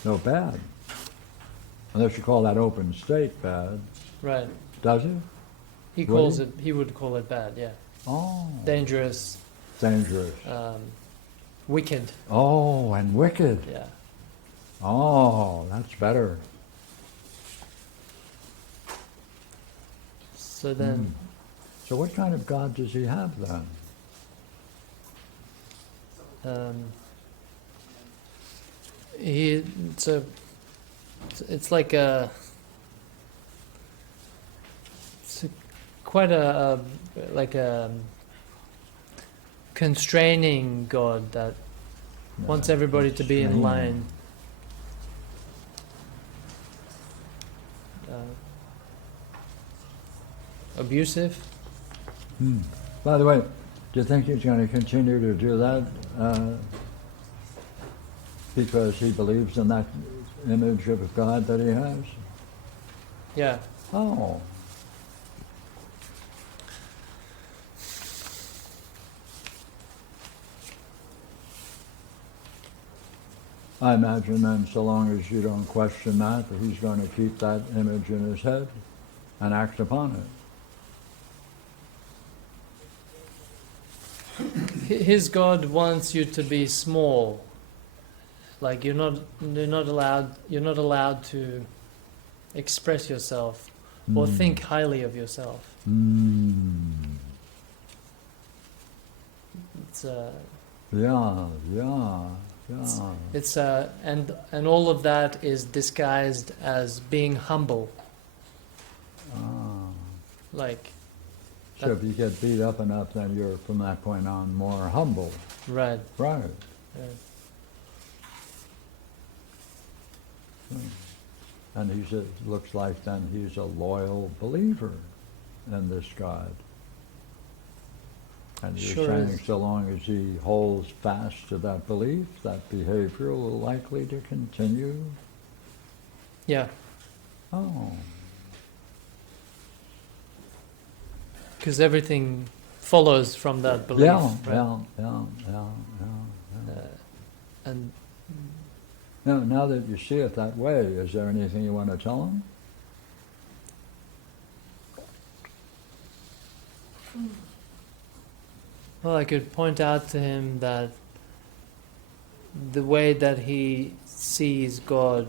no bad. Unless you call that open state bad, Right. does he? He Would calls he? it. He would call it bad. Yeah. Oh, Dangerous. dangerous. Wicked. Oh, and wicked. Yeah. Oh, that's better. So then, So what kind of God does he have then? it's like quite a like a constraining God that wants everybody to be in Constraining. line. Abusive. By the way, do you think he's going to continue to do that because he believes in that image of God that he has? Yeah. Oh. I imagine then, so long as you don't question that he's going to keep that image in his head and act upon it. His God wants you to be small. Like you're not allowed to express yourself or think highly of yourself. It's and all of that is disguised as being humble. Like So if you get beat up enough, then you're from that point on more humble. right. Right. Yeah. And it looks like then he's a loyal believer in this God. And you're Sure saying is. so long as he holds fast to that belief, that behavior will likely to continue. Yeah. Oh. Because everything follows from that belief. Yeah, right? yeah. And Now that you see it that way, is there anything you want to tell him? well, I could point out to him that the way that he sees God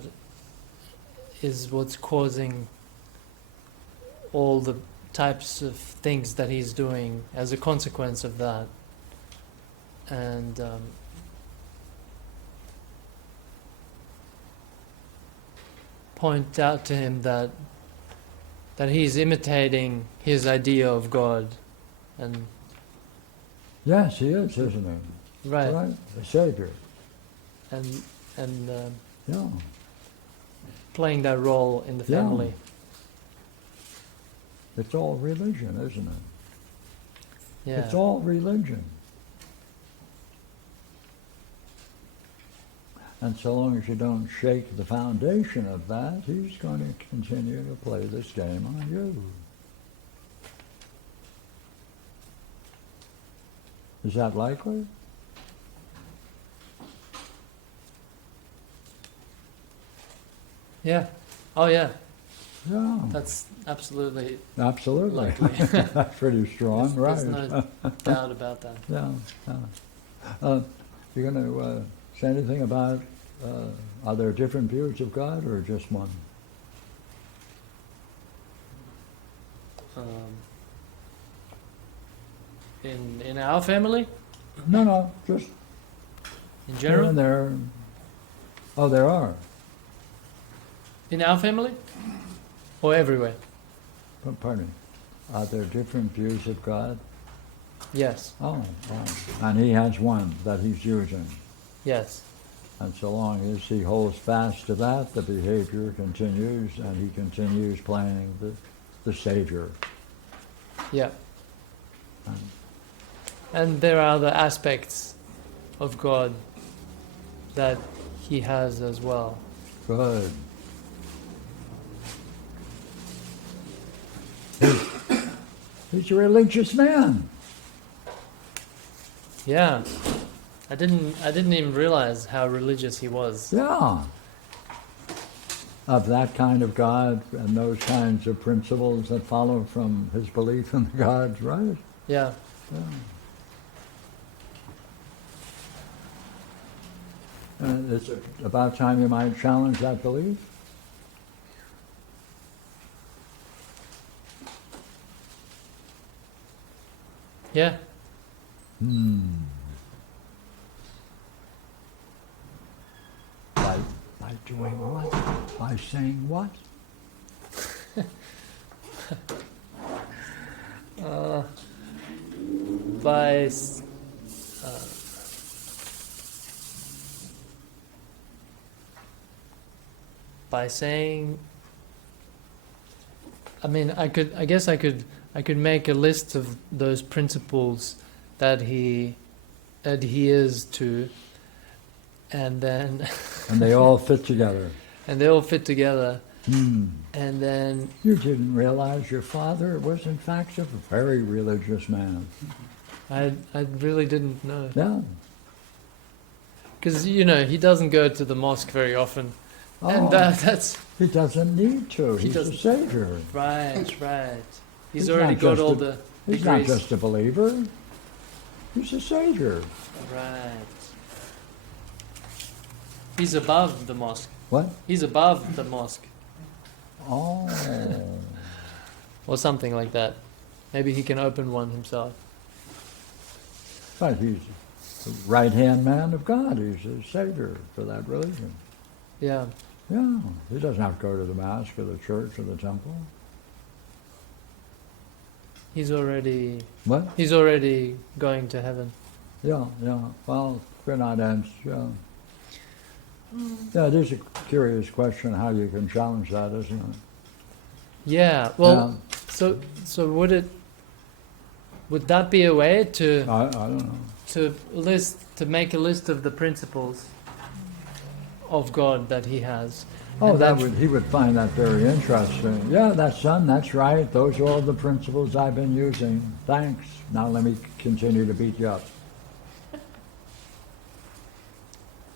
is what's causing all the types of things that he's doing as a consequence of that. And point out to him that he's imitating his idea of God, and Yes, he is, isn't he? right, The Savior. and Yeah. playing that role in the Yeah. family. It's all religion, isn't it? Yeah. It's all religion. And so long as you don't shake the foundation of that, he's going to continue to play this game on you. Is that likely? Yeah. Oh yeah. Yeah. That's absolutely. Absolutely. likely. That's pretty strong, right? There's no doubt about that. Yeah. You're going to say anything about, are there different views of God or just one? in our family, No, just in here general, and there. Oh, there are. in our family, or everywhere. Pardon me. Are there different views of God? Yes, Oh, and he has one that he's using. yes, And so long as he holds fast to that, the behavior continues, and he continues playing the Savior. yeah. And And there are other aspects of God that he has as well. good. He's a religious man. Yeah. I didn't even realize how religious he was. Yeah. Of that kind of God and those kinds of principles that follow from his belief in the gods, right? Yeah. Yeah. And it's about time you might challenge that belief. Yeah. By doing what? By saying what? By by saying, I mean, I guess I could make a list of those principles that he adheres to, and then And they all fit together. and they all fit together, Hmm. and then You didn't realize your father was in fact a very religious man. I really didn't know, Yeah. because he doesn't go to the mosque very often, and Oh, that's he doesn't need to. He He's a doesn't. savior. right. He's He's already not got just all a- the He's not degrees. just a believer. He's a savior. Right. He's above the mosque. What? He's above the mosque, Oh. or something like that. Maybe he can open one himself. But he's the right-hand man of God. He's a savior for that religion. Yeah. Yeah. He doesn't have to go to the mosque or the church or the temple. He's already What? going to heaven. Yeah. Well, we're not ends. Yeah. Yeah, it is a curious question how you can challenge that, isn't it? Yeah. Well, so would that be a way to I don't know. to make a list of the principles of God that he has? Oh, And he would find that very interesting. Yeah, that's right. Those are all the principles I've been using. Thanks. Now let me continue to beat you up.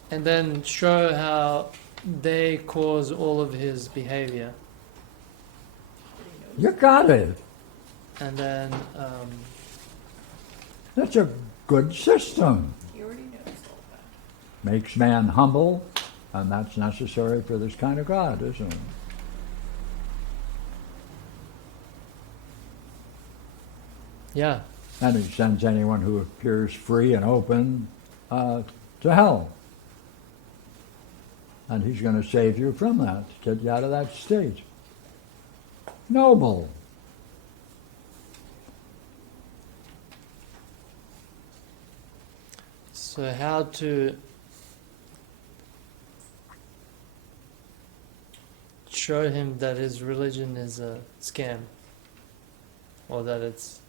and then show how they cause all of his behavior. You got it. And then That's a good system. He already knows all that. Makes man humble, and that's necessary for this kind of God, isn't it? yeah. And he sends anyone who appears free and open to hell. And he's going to save you from that, get you out of that state. Noble. So how to show him that his religion is a scam, or that it's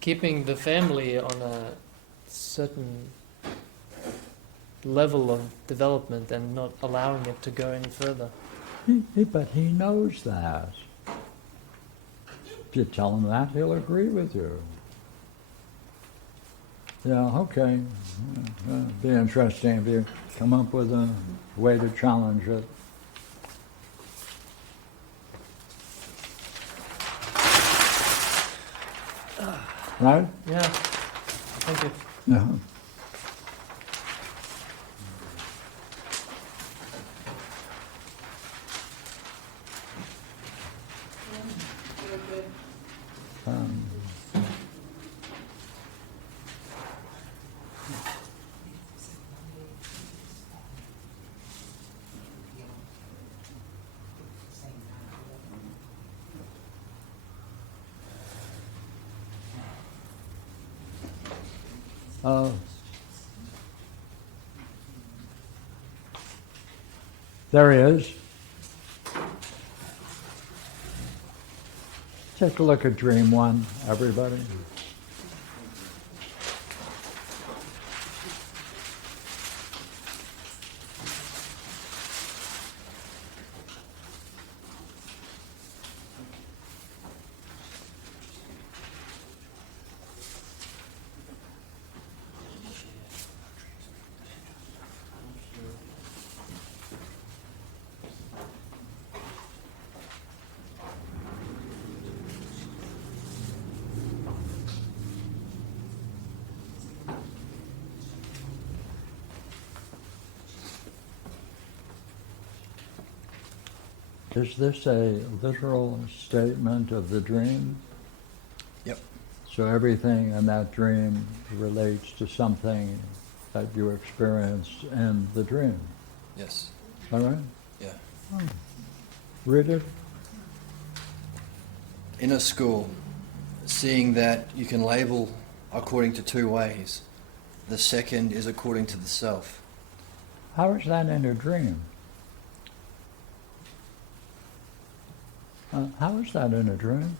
keeping the family on a certain level of development and not allowing it to go any further. But he knows that. If you tell him that, he'll agree with you. Yeah, okay. Be interesting if you come up with a way to challenge it. Right? Yeah. Thank you. Yeah. There he is. Take a look at Dream 1, everybody. Is this a literal statement of the dream? Yep. So everything in that dream relates to something that you experienced in the dream. Yes. All right? Yeah. Read it. In a school, seeing that you can label according to two ways. The second is according to the self. How is that in a dream? How is that in a dream?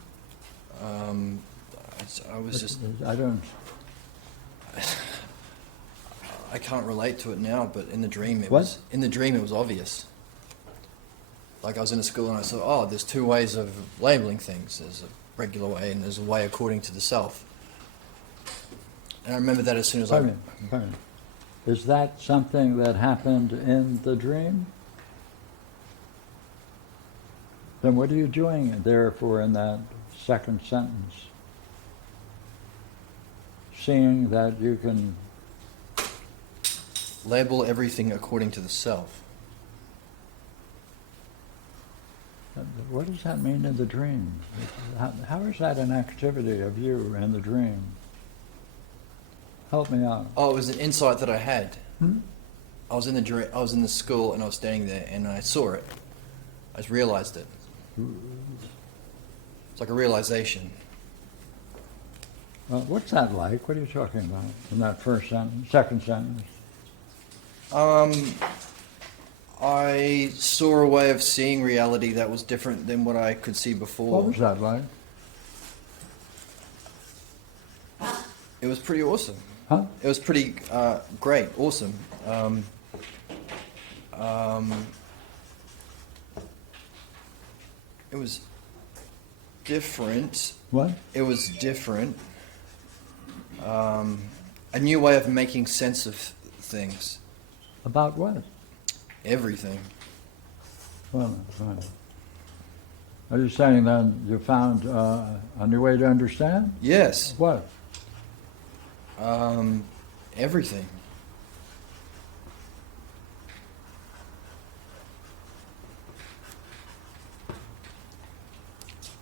I was just, I don't. I can't relate to it now, but in the dream it What? was, in the dream it was obvious. Like I was in a school and I said, oh, there's two ways of labeling things. There's a regular way and there's a way according to the self. And I remember that as soon as Pardon me. Is that something that happened in the dream? Then what are you doing therefore in that second sentence? Seeing that you can. label everything according to the self. What does that mean in the dream? How is that an activity of you in the dream? Help me out. Oh, it was an insight that I had. Hmm? I was in the school and I was standing there and I saw it. I just realized it. It's like a realization. What's that like? What are you talking about in that first sentence, second sentence? I saw a way of seeing reality that was different than what I could see before. What was that like? It was pretty awesome. Huh? It was pretty great, awesome. It was different. What? It was different. A new way of making sense of things. About what? Everything. Well, right. Are you saying then you found a new way to understand? Yes. What? Everything.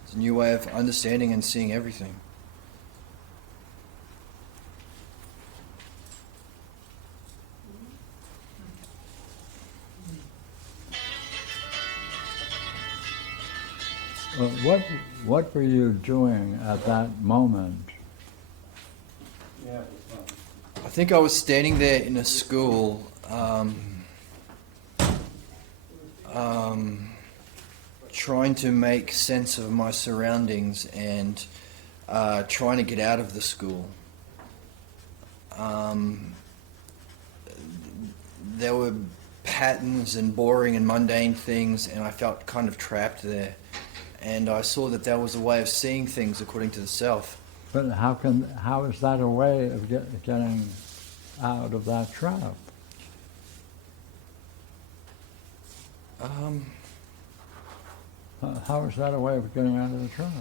It's a new way of understanding and seeing everything. What were you doing at that moment? I think I was standing there in a school, trying to make sense of my surroundings and trying to get out of the school. There were patterns and boring and mundane things, and I felt kind of trapped there. And I saw that was a way of seeing things according to the self. But how is that a way of getting out of that trap? How is that a way of getting out of the trap?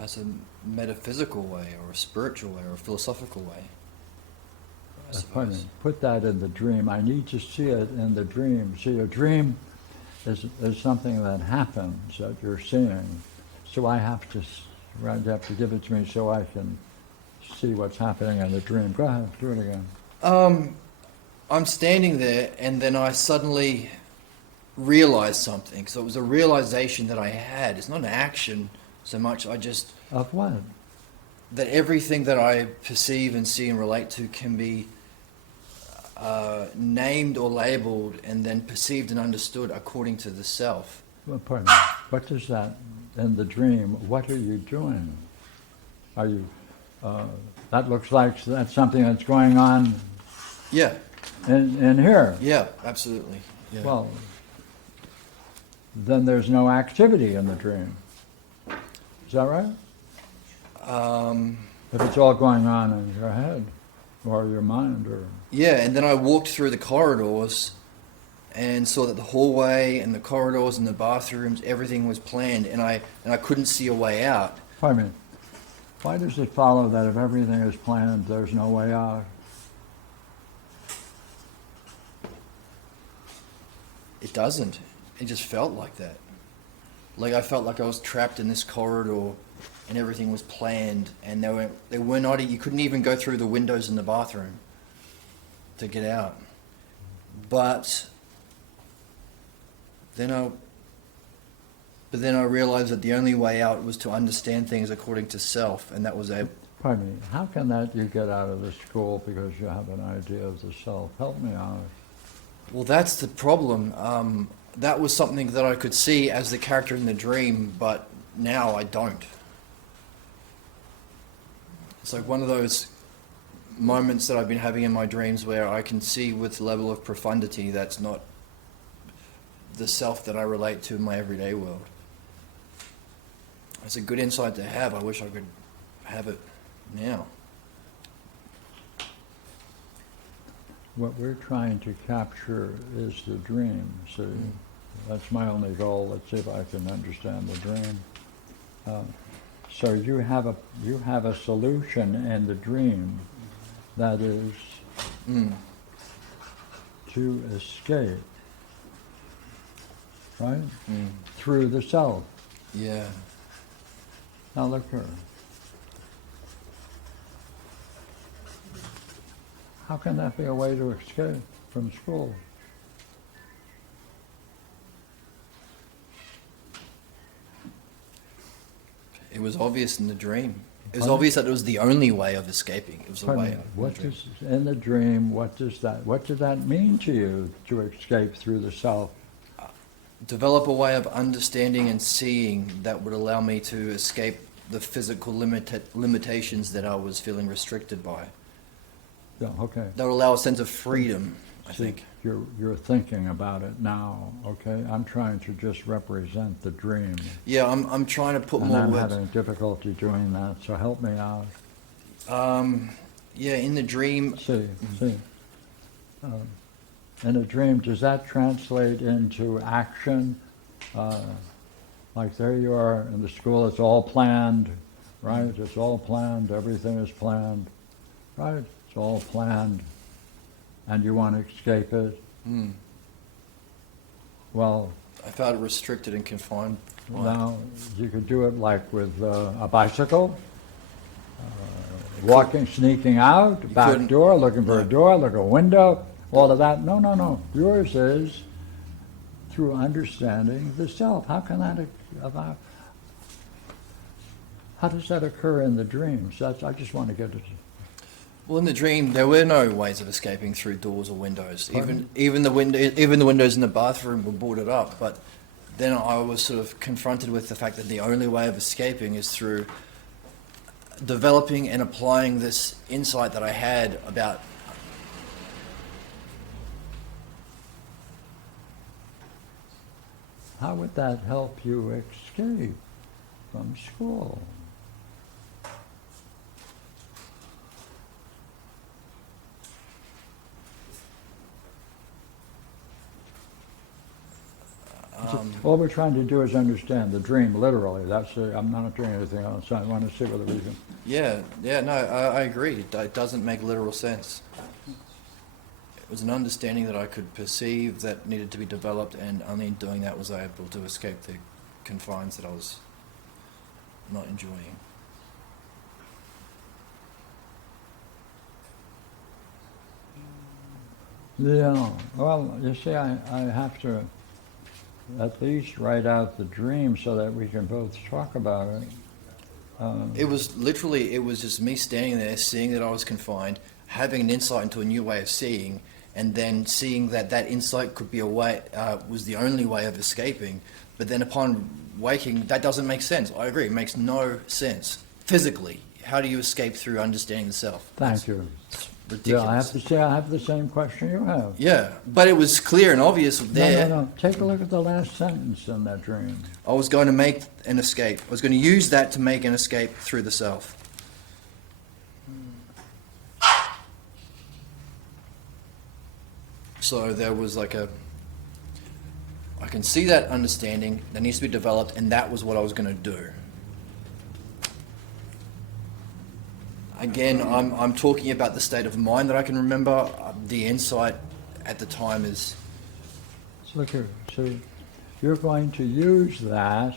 As a metaphysical way, or a spiritual way, or a philosophical way, I suppose. Put that in the dream. I need to see it in the dream. See, a dream is something that happens that you're seeing. So I have to, right, you have to give it to me so I can see what's happening in the dream. Go ahead, do it again. I'm standing there, and then I suddenly realized something. So it was a realization that I had. It's not an action so much. I just Of what? that everything that I perceive and see and relate to can be named or labeled and then perceived and understood according to the self. Well, pardon me. What does that, in the dream, what are you doing? Are you, that looks like that's something that's going on Yeah, in here. yeah, absolutely. Yeah. Well, then there's no activity in the dream. Is that right? If it's all going on in your head or your mind or... Yeah, and then I walked through the corridors and saw that the hallway and the corridors and the bathrooms, everything was planned, and I couldn't see a way out. Pardon me. Why does it follow that if everything is planned, there's no way out? It doesn't. It just felt like that. Like I felt like I was trapped in this corridor and everything was planned, and they were not, you couldn't even go through the windows in the bathroom to get out. But then I realized that the only way out was to understand things according to self, and that was a... Pardon me. How can that you get out of the school because you have an idea of the self? Help me out. Well, that's the problem. That was something that I could see as the character in the dream, but now I don't. It's like one of those moments that I've been having in my dreams where I can see with a level of profundity that's not the self that I relate to in my everyday world. It's a good insight to have. I wish I could have it now. What we're trying to capture is the dream. See, that's my only goal. Let's see if I can understand the dream. So you have a solution in the dream that is to escape, right? Through the self. Yeah. Now look here. How can that be a way to escape from school? It was obvious in the dream. It was Pardon? obvious that it was the only way of escaping. It was a Pardon way me, out. what does, in the dream, what did that mean to you to escape through the self? Develop a way of understanding and seeing that would allow me to escape the physical limitations that I was feeling restricted by. Yeah, okay. That would allow a sense of freedom, I See, think. You're thinking about it now, okay? I'm trying to just represent the dream. Yeah, I'm trying to put And more I'm words. having difficulty doing that, so help me out. Yeah, in the dream, See. In a dream, does that translate into action? Like there you are in the school, it's all planned, right? It's all planned, everything is planned, right? It's all planned, and you want to escape it. Well, I felt restricted and confined. now you could do it like with a bicycle, walking, sneaking out, You back couldn't- door, looking for no. a door, look at a window, all of that. No. Yours is through understanding the self. How can that how does that occur in the dreams? I just want to get it. Well, in the dream, there were no ways of escaping through doors or windows. Pardon? Even the windows in the bathroom were boarded up. But then I was sort of confronted with the fact that the only way of escaping is through developing and applying this insight that I had about. How would that help you escape from school? All we're trying to do is understand the dream literally. I'm not doing anything else. I want to see whether we can. No, I agree. It doesn't make literal sense. It was an understanding that I could perceive that needed to be developed, and only in doing that was I able to escape the confines that I was not enjoying. Yeah. Well, you see, I have to at least write out the dream so that we can both talk about it. It was literally, it was just me standing there, seeing that I was confined, having an insight into a new way of seeing, and then seeing that that insight could be a way, was the only way of escaping. But then upon waking, that doesn't make sense. I agree, it makes no sense. Physically, how do you escape through understanding the self? Thank you. It's Yeah, ridiculous. I have to say I have the same question you have. Yeah, but it was clear and obvious there. No. Take a look at the last sentence in that dream. I was going to make an escape. I was going to use that to make an escape through the self. So there was like a, I can see that understanding that needs to be developed, and that was what I was going to do. Again, I'm talking about the state of mind that I can remember. The insight at the time is, So look here. So you're going to use that,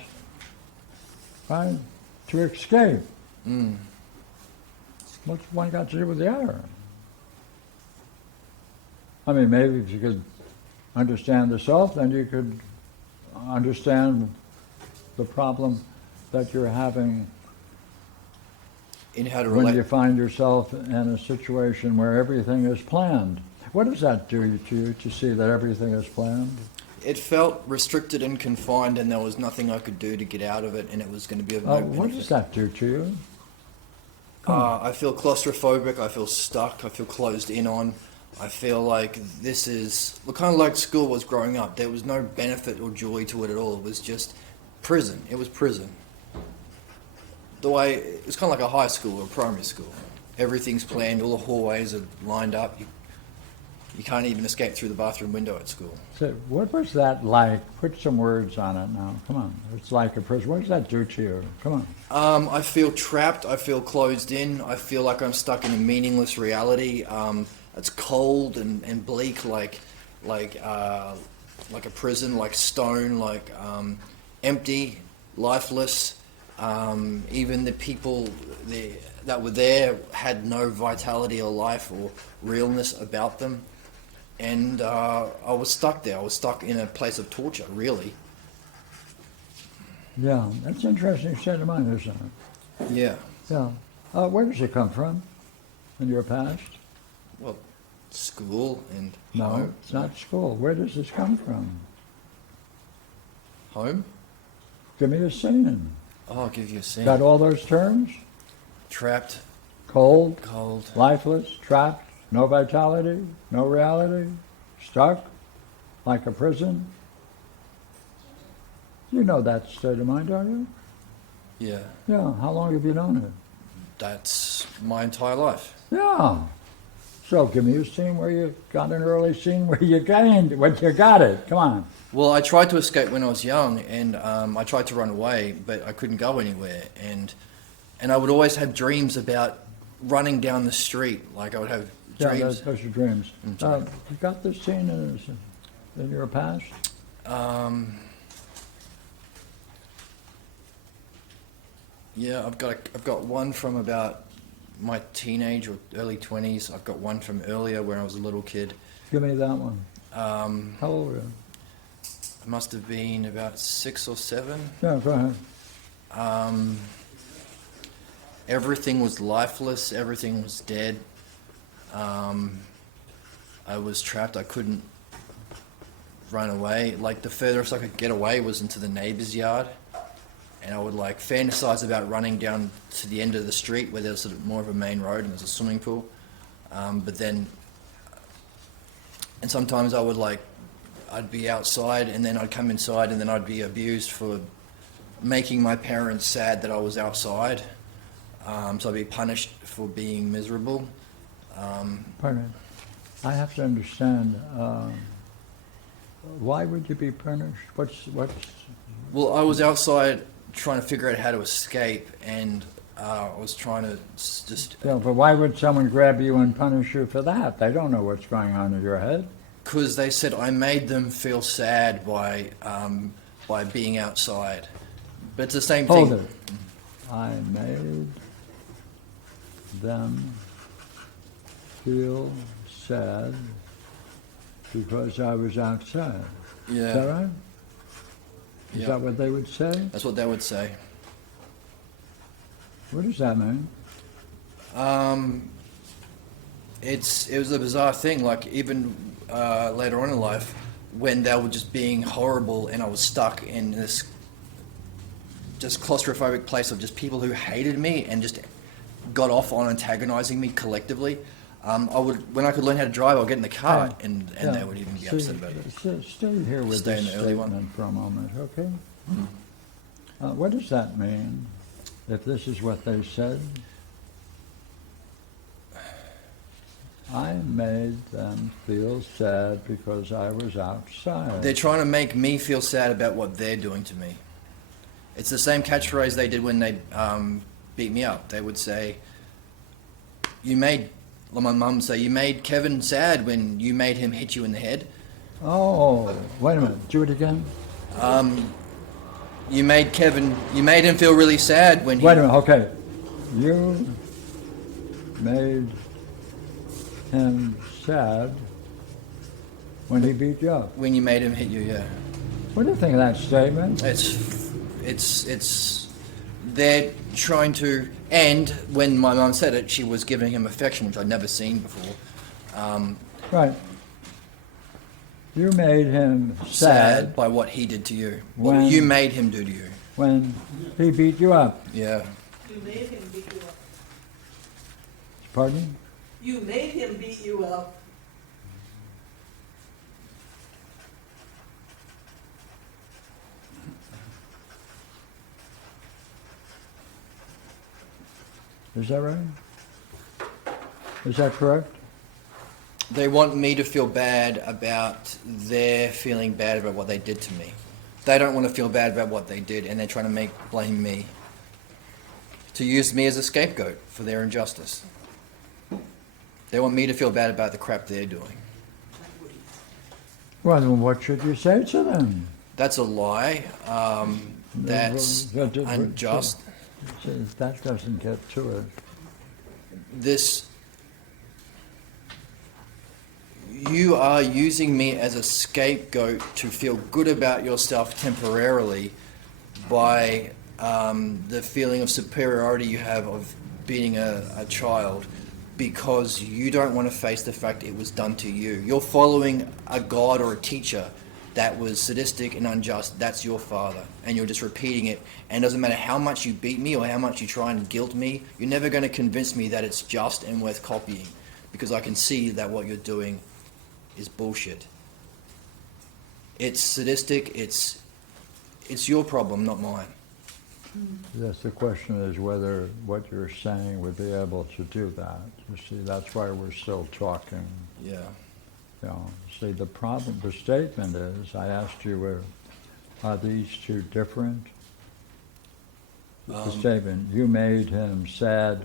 right, to escape. What's one got to do with the other? I mean, maybe if you could understand the self, then you could understand the problem that you're having in how to when relate. you find yourself in a situation where everything is planned. What does that do to you to see that everything is planned? It felt restricted and confined, and there was nothing I could do to get out of it, and it was going to be of no benefit. What does that do to you? I feel claustrophobic, I feel stuck, I feel closed in on. I feel like this is, well, kind of like school was growing up. There was no benefit or joy to it at all. It was just prison. It was prison. The way, it was kind of like a high school or primary school. Everything's planned, all the hallways are lined up. You can't even escape through the bathroom window at school. So what was that like? Put some words on it now. Come on. It's like a prison. What does that do to you? Come on. I feel trapped. I feel closed in. I feel like I'm stuck in a meaningless reality. It's cold and bleak, like a prison, like stone, like empty, lifeless. Even the people that were there had no vitality or life or realness about them. And I was stuck there. I was stuck in a place of torture, really. Yeah, that's an interesting state of mind, isn't it? Yeah. Yeah. Where does it come from in your past? Well, school and No, home. it's not school. Where does this come from? Home? Give me a scene. Oh, I'll give you a scene. Got all those terms? Trapped, Cold, cold. lifeless, trapped, no vitality, no reality, stuck, like a prison. You know that state of mind, don't you? Yeah. Yeah. How long have you known it? That's my entire life. Yeah. So give me a scene where you got an early scene where you got it. Come on. Well, I tried to escape when I was young, and I tried to run away, but I couldn't go anywhere. And I would always have dreams about running down the street. Like I would have Yeah, dreams. those are dreams. sorry. You got this scene in your past? Yeah, I've got one from about my teenage or early 20s. I've got one from earlier when I was a little kid. Give me that one. How old were you? I must have been about 6 or 7. Yeah, go ahead. Everything was lifeless. Everything was dead. I was trapped. I couldn't run away. Like the furthest I could get away was into the neighbor's yard, and I would like fantasize about running down to the end of the street where there's sort of more of a main road and there's a swimming pool. But then, and sometimes I would I'd be outside and then I'd come inside and then I'd be abused for making my parents sad that I was outside. So I'd be punished for being miserable. Pardon me. I have to understand. Why would you be punished? What's? Well, I was outside trying to figure out how to escape, and I was trying to just... Yeah, but why would someone grab you and punish you for that? They don't know what's going on in your head. Because they said I made them feel sad by being outside. But it's the same thing. Hold it. I made them feel sad because I was outside. Yeah. Is that right? Is Yeah. that what they would say? That's what they would say. What does that mean? It was a bizarre thing. Like even later on in life, when they were just being horrible, and I was stuck in this just claustrophobic place of just people who hated me and just got off on antagonizing me collectively. When I could learn how to drive, I'll get in the car, and they would even be upset about it. Stay here with Stay in this the early one. statement for a moment, okay? What does that mean, if this is what they said? I made them feel sad because I was outside. They're trying to make me feel sad about what they're doing to me. It's the same catchphrase they did when they beat me up. They would say, my mum would say, you made Kevin sad when you made him hit you in the head. Oh, wait a minute, do it again. You made him feel really sad when Wait a minute, okay. You made him sad when he beat you up. When you made him hit you, yeah. What do you think of that statement? They're trying to, and when my mum said it, she was giving him affection, which I'd never seen before. Right. You made him Sad by what he did to you. When- What you made him do to you. when he beat you up. Yeah. You made him beat you up. Pardon? You made him beat you up. Is that right? Is that correct? They want me to feel bad about their feeling bad about what they did to me. They don't want to feel bad about what they did, and they're trying to blame me. To use me as a scapegoat for their injustice. They want me to feel bad about the crap they're doing. Well, then what should you say to them? That's a lie. That's unjust. See, that doesn't get to it. You are using me as a scapegoat to feel good about yourself temporarily by the feeling of superiority you have of being a child, because you don't want to face the fact it was done to you. You're following a god or a teacher that was sadistic and unjust. That's your father, and you're just repeating it. And it doesn't matter how much you beat me or how much you try and guilt me, you're never going to convince me that it's just and worth copying, because I can see that what you're doing is bullshit. It's sadistic. It's your problem, not mine. Yes, the question is whether what you're saying would be able to do that. You see, that's why we're still talking. Yeah. You know, see, the problem, the statement is, I asked you, are these two different? The statement, you made him sad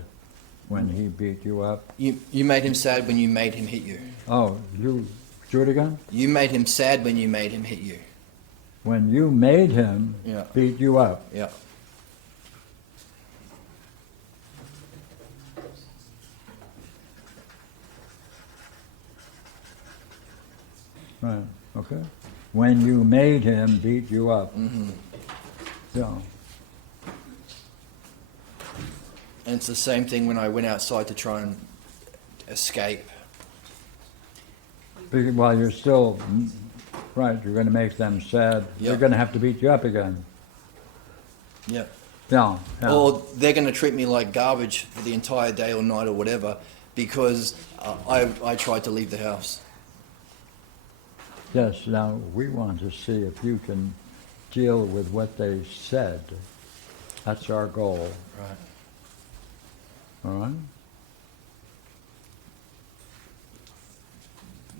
when he beat you up. You made him sad when you made him hit you. Oh, you do it again? You made him sad when you made him hit you. When you made him Yeah. beat you up. Yeah. Right, okay. When you made him beat you up. Mm-hmm. Yeah. And it's the same thing when I went outside to try and escape. While you're still, right, you're going to make them sad. Yeah. They're going to have to beat you up again. Yeah. Yeah. Yeah. Or they're going to treat me like garbage for the entire day or night or whatever because I tried to leave the house. Yes, now we want to see if you can deal with what they said. That's our goal. Right. All right?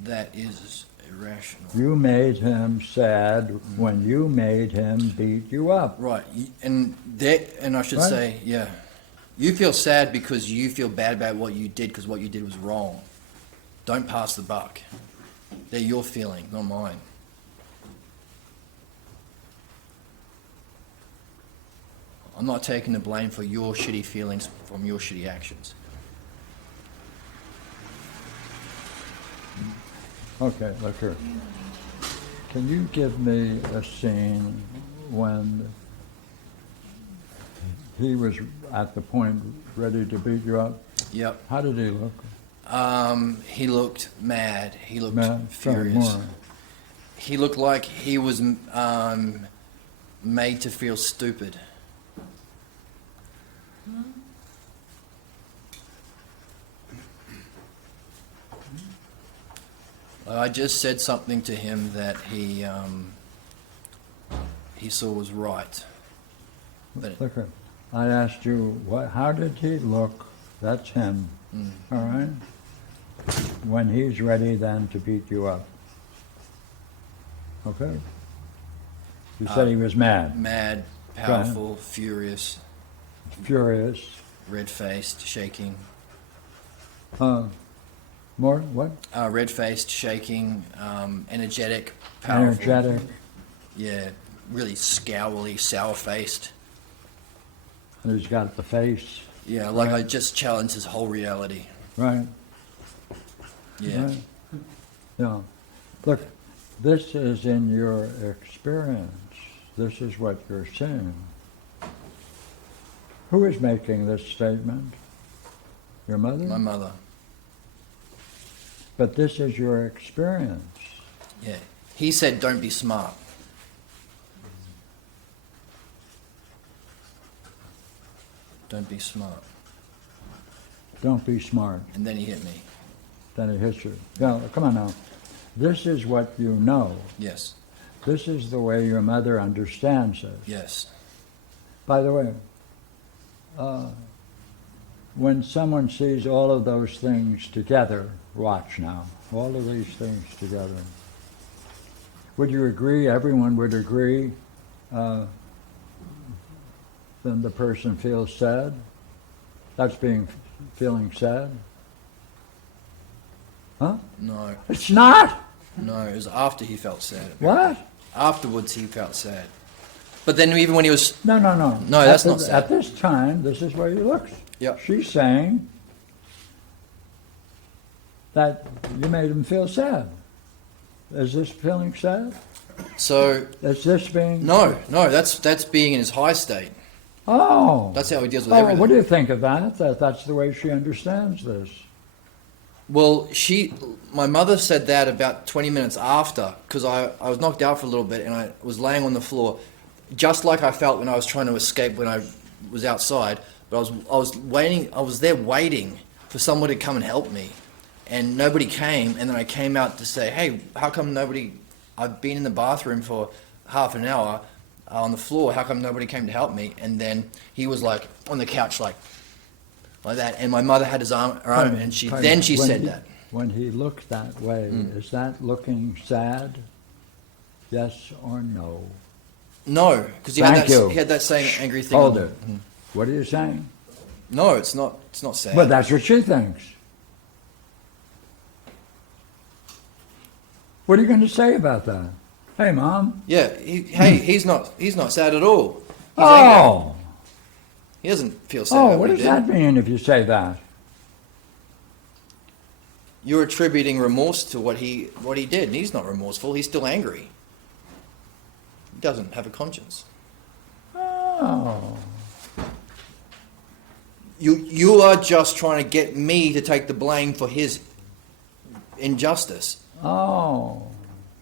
That is irrational. You made him sad when you made him beat you up. Right. And I should Right. say, yeah. You feel sad because you feel bad about what you did because what you did was wrong. Don't pass the buck. They're your feeling, not mine. I'm not taking the blame for your shitty feelings from your shitty actions. Okay, look here. Can you give me a scene when he was at the point ready to beat you up? Yep. How did he look? He looked mad. He looked Mad? Tell me furious. more. He looked like he was made to feel stupid. I just said something to him that he saw was right. But Look, I asked you, how did he look? That's him. All right? When he's ready then to beat you up. Okay? You said he was mad, mad, powerful, furious, furious. red-faced, shaking. More? What? Red-faced, shaking, energetic, powerful. Energetic. Yeah, really scowly, sour-faced. And he's got the face. Yeah, like Right. I just challenged his whole reality. Right? Yeah. Right. Yeah. Look, this is in your experience. This is what you're seeing. Who is making this statement? Your mother? My mother. But this is your experience. Yeah. He said, "Don't be smart." Don't be smart. Don't be smart. And then he hit me. Then it hits you. Yeah, come on now. This is what you know. Yes. This is the way your mother understands it. Yes. By the way, when someone sees all of those things together, watch now, all of these things together, would you agree, everyone would agree, then the person feels sad? That's feeling sad? Huh? No. It's not! No, it was after he felt sad. What? Afterwards, he felt sad. But then even when he was... No. No, that's not sad. At this time, this is where he looks. Yep. She's saying that you made him feel sad. Is this feeling sad? So, Is this being... no, that's being in his high state. Oh. That's how he deals with Oh, everything. what do you think of that? That's the way she understands this. Well, my mother said that about 20 minutes after, because I was knocked out for a little bit and I was laying on the floor, just like I felt when I was trying to escape when I was outside. But I was there waiting for someone to come and help me, and nobody came. And then I came out to say, "Hey, how come nobody? I've been in the bathroom for half an hour on the floor. How come nobody came to help me?" And then he was like on the couch, like that. And my mother had her arm, and she said that. When he looked that way, is that looking sad? Yes or no? No, because he had that same angry thing. Hold it. What are you saying? No, it's not sad. But that's what she thinks. What are you going to say about that? Hey, Mom. Yeah, he's not sad at all. He's angry. Oh. He doesn't feel sad Oh, about what what does he did. that mean if you say that? You're attributing remorse to what he did, and he's not remorseful. He's still angry. He doesn't have a conscience. Oh. You are just trying to get me to take the blame for his injustice. Oh.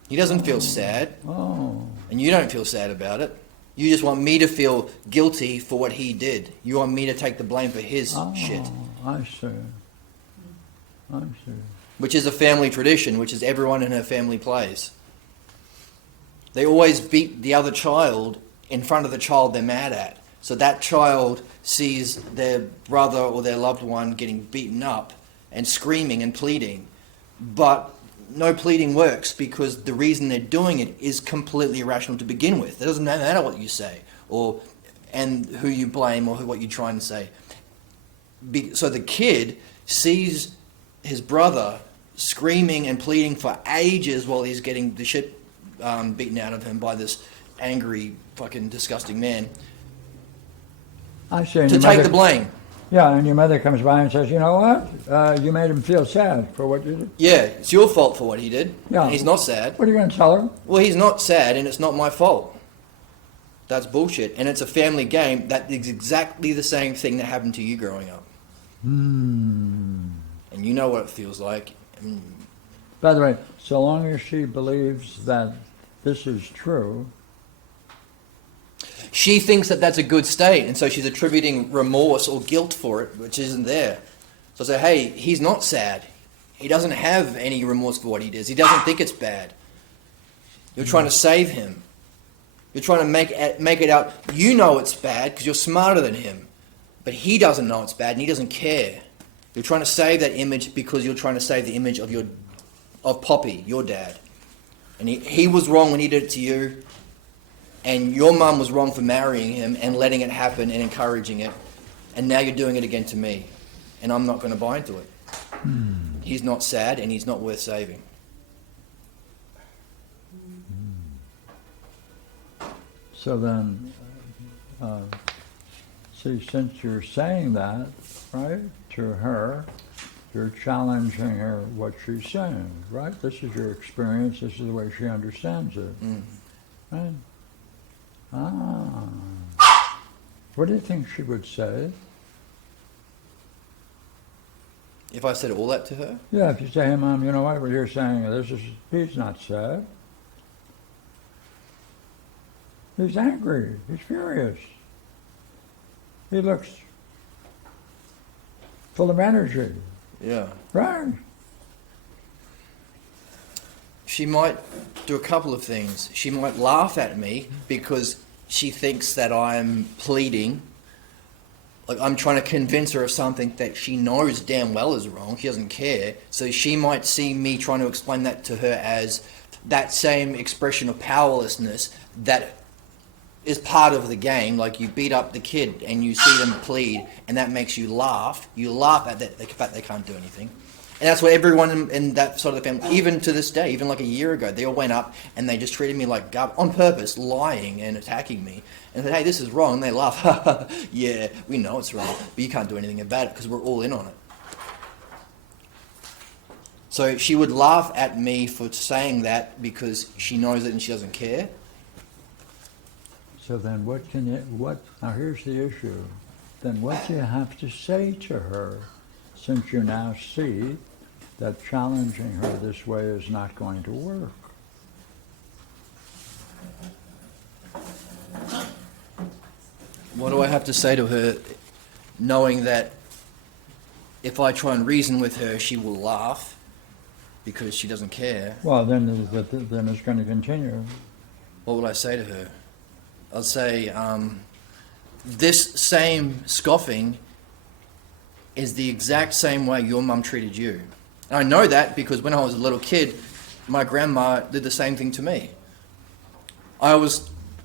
He doesn't feel sad, Oh. and you don't feel sad about it. You just want me to feel guilty for what he did. You want me to take the blame for his shit. I see. I see. Which is a family tradition, which is everyone in her family plays. They always beat the other child in front of the child they're mad at. So that child sees their brother or their loved one getting beaten up and screaming and pleading. But no pleading works because the reason they're doing it is completely irrational to begin with. It doesn't matter what you say and who you blame or what you're trying to say. So the kid sees his brother screaming and pleading for ages while he's getting the shit beaten out of him by this angry, fucking disgusting man, I see. And to your take mother- the blame. Yeah, and your mother comes by and says, you know what? You made him feel sad for what you did. Yeah, it's your fault for what he did. Yeah. He's not sad. What are you going to tell her? Well, he's not sad, and it's not my fault. That's bullshit. And it's a family game. That is exactly the same thing that happened to you growing up. Hmm. And you know what it feels like. I mean, By the way, so long as she believes that this is true, she thinks that that's a good state, and so she's attributing remorse or guilt for it, which isn't there. So I say, hey, he's not sad. He doesn't have any remorse for what he does. He doesn't think it's bad. You're trying to save him. You're trying to make it out. You know it's bad because you're smarter than him, but he doesn't know it's bad and he doesn't care. You're trying to save that image because you're trying to save the image of Poppy, your dad, and he was wrong when he did it to you. And your mum was wrong for marrying him and letting it happen and encouraging it. And now you're doing it again to me. And I'm not going to buy into it. He's not sad and he's not worth saving. so then, see, since you're saying that, right, to her, you're challenging her what she's saying, right? This is your experience, this is the way she understands it, right? Ah. What do you think she would say? If I said all that to her, Yeah, if you say, hey, Mom, you know what you're saying, he's not sad. He's angry, he's furious. He looks full of energy, yeah, right? she might do a couple of things. She might laugh at me because she thinks that I'm pleading. Like I'm trying to convince her of something that she knows damn well is wrong. She doesn't care. So she might see me trying to explain that to her as that same expression of powerlessness that is part of the game. Like you beat up the kid and you see them plead and that makes you laugh. You laugh at that, the fact they can't do anything. And that's what everyone in that sort of the family, even to this day, even like a year ago, they all went up and they just treated me like garbage on purpose, lying and attacking me. And said, hey, this is wrong. And they laugh. Yeah, we know it's wrong, but you can't do anything about it because we're all in on it. So she would laugh at me for saying that because she knows it and she doesn't care. So then now here's the issue. Then what do you have to say to her, since you now see that challenging her this way is not going to work? What do I have to say to her, knowing that if I try and reason with her, she will laugh because she doesn't care? Well, then it's going to continue. What would I say to her? I'll say, this same scoffing is the exact same way your mum treated you. And I know that because when I was a little kid, my grandma did the same thing to me. I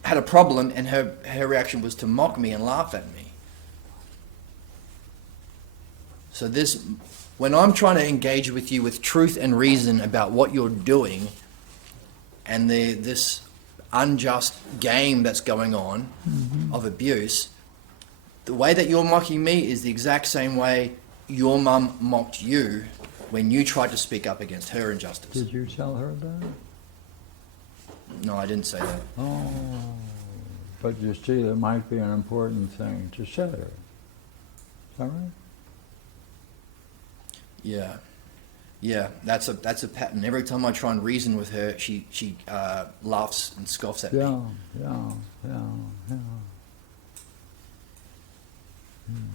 had a problem and her reaction was to mock me and laugh at me. So when I'm trying to engage with you with truth and reason about what you're doing and this unjust game that's going on of abuse, the way that you're mocking me is the exact same way your mum mocked you when you tried to speak up against her injustice. Did you tell her that? No, I didn't say that. Oh, but you see, that might be an important thing to say. Is that right? Yeah, that's a pattern. Every time I try and reason with her, she laughs and scoffs at me. Yeah.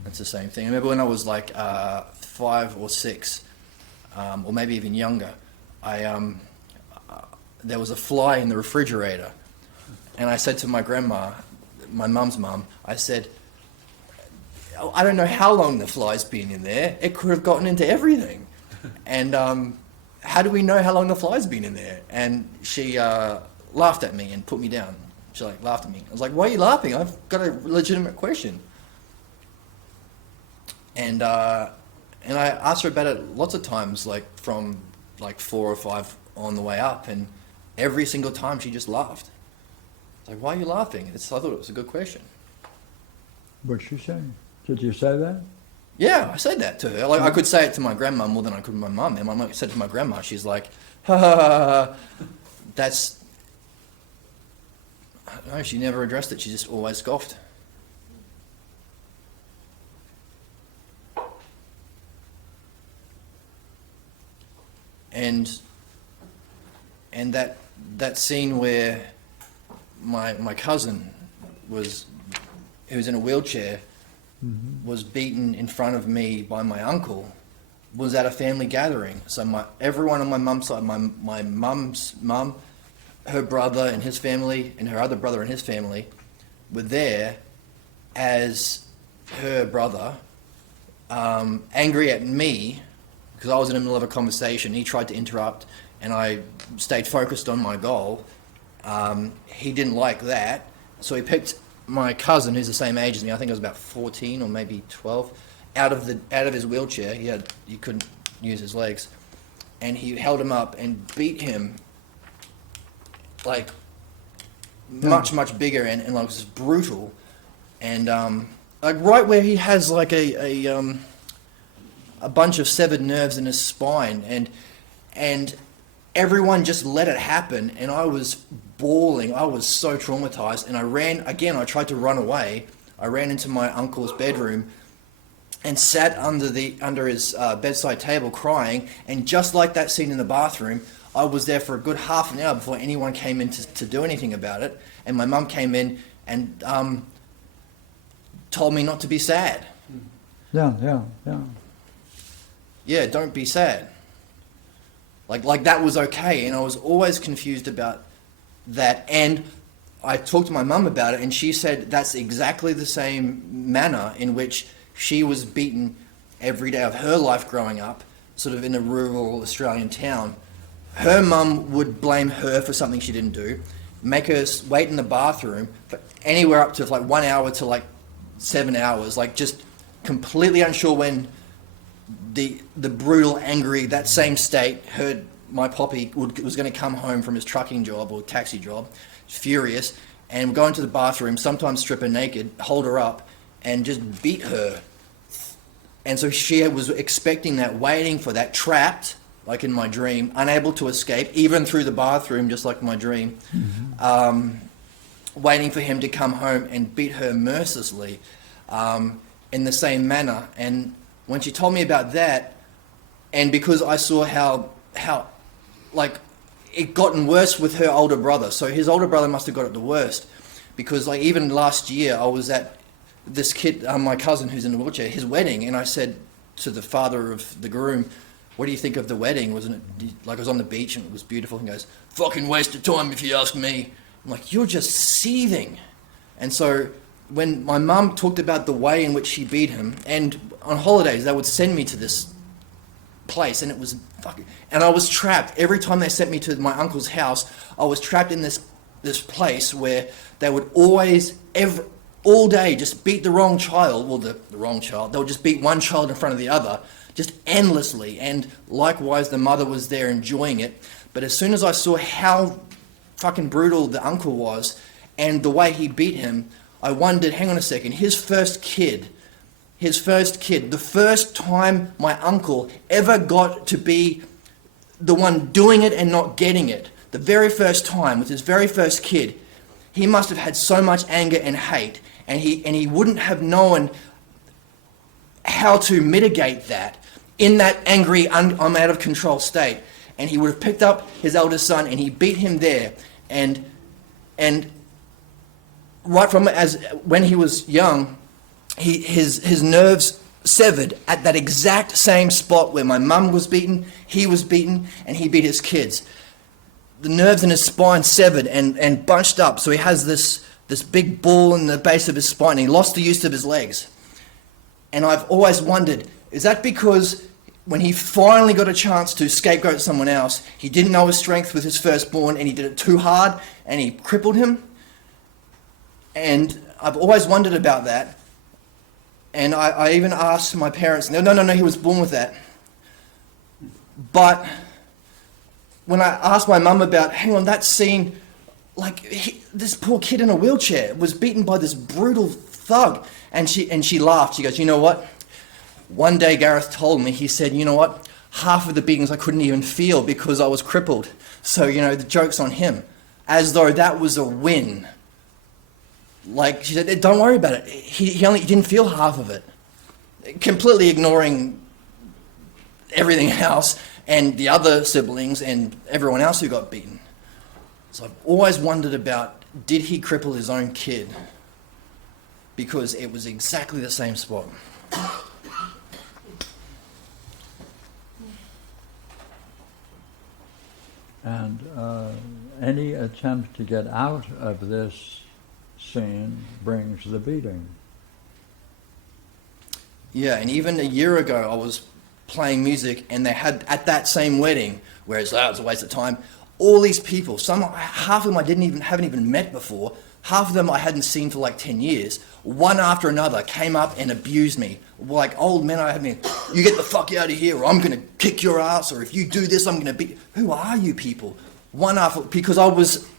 It's the same thing. I remember when I was like 5 or 6, or maybe even younger, there was a fly in the refrigerator, and I said to my grandma, my mum's mum, I said, I don't know how long the fly's been in there. It could have gotten into everything. And how do we know how long the fly's been in there? And she laughed at me and put me down. She laughed at me. I was like, why are you laughing? I've got a legitimate question. And I asked her about it lots of times, from 4 or 5 on the way up, and every single time she just laughed. I was like, why are you laughing? I thought it was a good question. What'd she say? Did you say that? Yeah, I said that to her. I could say it to my grandma more than I could to my mum. And my mum said to my grandma, she's like, ha ha ha, that's... No, she never addressed it. She just always scoffed. And that scene where my cousin was, who was in a wheelchair, was beaten in front of me by my uncle, was at a family gathering. So everyone on my mum's side, my mum's mum, her brother and his family, and her other brother and his family, were there as her brother, angry at me because I was in the middle of a conversation. He tried to interrupt, and I stayed focused on my goal. He didn't like that, so he picked my cousin, who's the same age as me. I think I was about 14 or maybe 12, out of his wheelchair. He couldn't use his legs, and he held him up and beat him like much bigger and like just brutal, and like right where he has like a bunch of severed nerves in his spine, and everyone just let it happen, and I was bawling. I was so traumatized, and I tried to run away. I ran into my uncle's bedroom and sat under his bedside table crying, and just like that scene in the bathroom, I was there for a good half an hour before anyone came in to do anything about it, and my mum came in and told me not to be sad. Yeah. Yeah, don't be sad. Like that was okay, and I was always confused about that. And I talked to my mum about it, and she said that's exactly the same manner in which she was beaten every day of her life growing up, sort of in a rural Australian town. Her mum would blame her for something she didn't do, make her wait in the bathroom for anywhere up to like 1 hour to like 7 hours, like just completely unsure when the brutal, angry, that same state, heard my poppy was going to come home from his trucking job or taxi job, furious, and go into the bathroom, sometimes strip her naked, hold her up, and just beat her. And so she was expecting that, waiting for that, trapped, like in my dream, unable to escape, even through the bathroom, just like my dream, waiting for him to come home and beat her mercilessly in the same manner. And when she told me about that, and because I saw how like it gotten worse with her older brother, so his older brother must have got it the worst, because like even last year I was at this kid, my cousin who's in a wheelchair, his wedding, and I said to the father of the groom, "What do you think of the wedding? Wasn't it like I was on the beach and it was beautiful?" He goes, "Fucking waste of time if you ask me." I'm like, "You're just seething." And so when my mum talked about the way in which she beat him, and on holidays they would send me to this place, and it was fucking, and I was trapped. Every time they sent me to my uncle's house, I was trapped in this place where they would always, all day, just beat the wrong child. Well, the wrong child. They would just beat one child in front of the other, just endlessly. And likewise, the mother was there enjoying it. But as soon as I saw how fucking brutal the uncle was and the way he beat him, I wondered, hang on a second, his first kid, the first time my uncle ever got to be the one doing it and not getting it, the very first time with his very first kid, he must have had so much anger and hate, and he wouldn't have known how to mitigate that in that angry, I'm out of control state. And he would have picked up his eldest son and he beat him there, and right from when he was young, his nerves severed at that exact same spot where my mum was beaten, he was beaten, and he beat his kids. The nerves in his spine severed and bunched up, so he has this big ball in the base of his spine, and he lost the use of his legs. And I've always wondered, is that because when he finally got a chance to scapegoat someone else, he didn't know his strength with his firstborn, and he did it too hard, and he crippled him? And I've always wondered about that. And I even asked my parents, no, he was born with that. But when I asked my mum about, hang on, that scene, like this poor kid in a wheelchair was beaten by this brutal thug, and she laughed. She goes, "You know what? One day Gareth told me, he said, you know what? Half of the beatings I couldn't even feel because I was crippled. So, the joke's on him." As though that was a win Like, she said, don't worry about it. He didn't feel half of it. Completely ignoring everything else and the other siblings and everyone else who got beaten. So I've always wondered about, did he cripple his own kid? Because it was exactly the same spot. And any attempt to get out of this scene brings the beating. Yeah, and even a year ago I was playing music and they had, at that same wedding, whereas it was a waste of time, all these people, half of them I haven't even met before, half of them I hadn't seen for like 10 years, one after another came up and abused me. Like old men, you get the fuck out of here or I'm going to kick your ass, or if you do this I'm going to beat. Who are you people? One after, because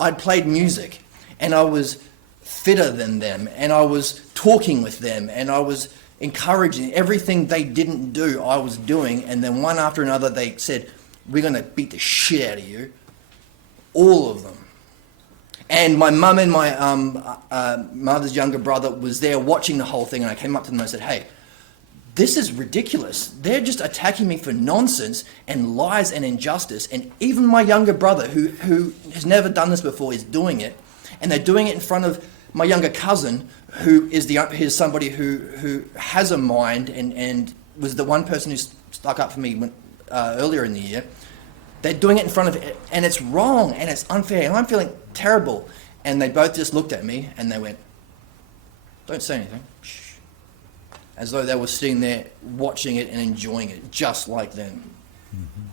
I'd played music and I was fitter than them and I was talking with them and I was encouraging everything they didn't do, I was doing, and then one after another they said, we're going to beat the shit out of you. All of them. And my mum and my mother's younger brother was there watching the whole thing, and I came up to them and I said, hey, this is ridiculous. They're just attacking me for nonsense and lies and injustice, and even my younger brother, who has never done this before, is doing it, and they're doing it in front of my younger cousin, who is somebody who has a mind and was the one person who stuck up for me earlier in the year. They're doing it in front of it, and it's wrong, and it's unfair, and I'm feeling terrible. And they both just looked at me, and they went, don't say anything. Shh. As though they were sitting there watching it and enjoying it, just like them. Mm-hmm.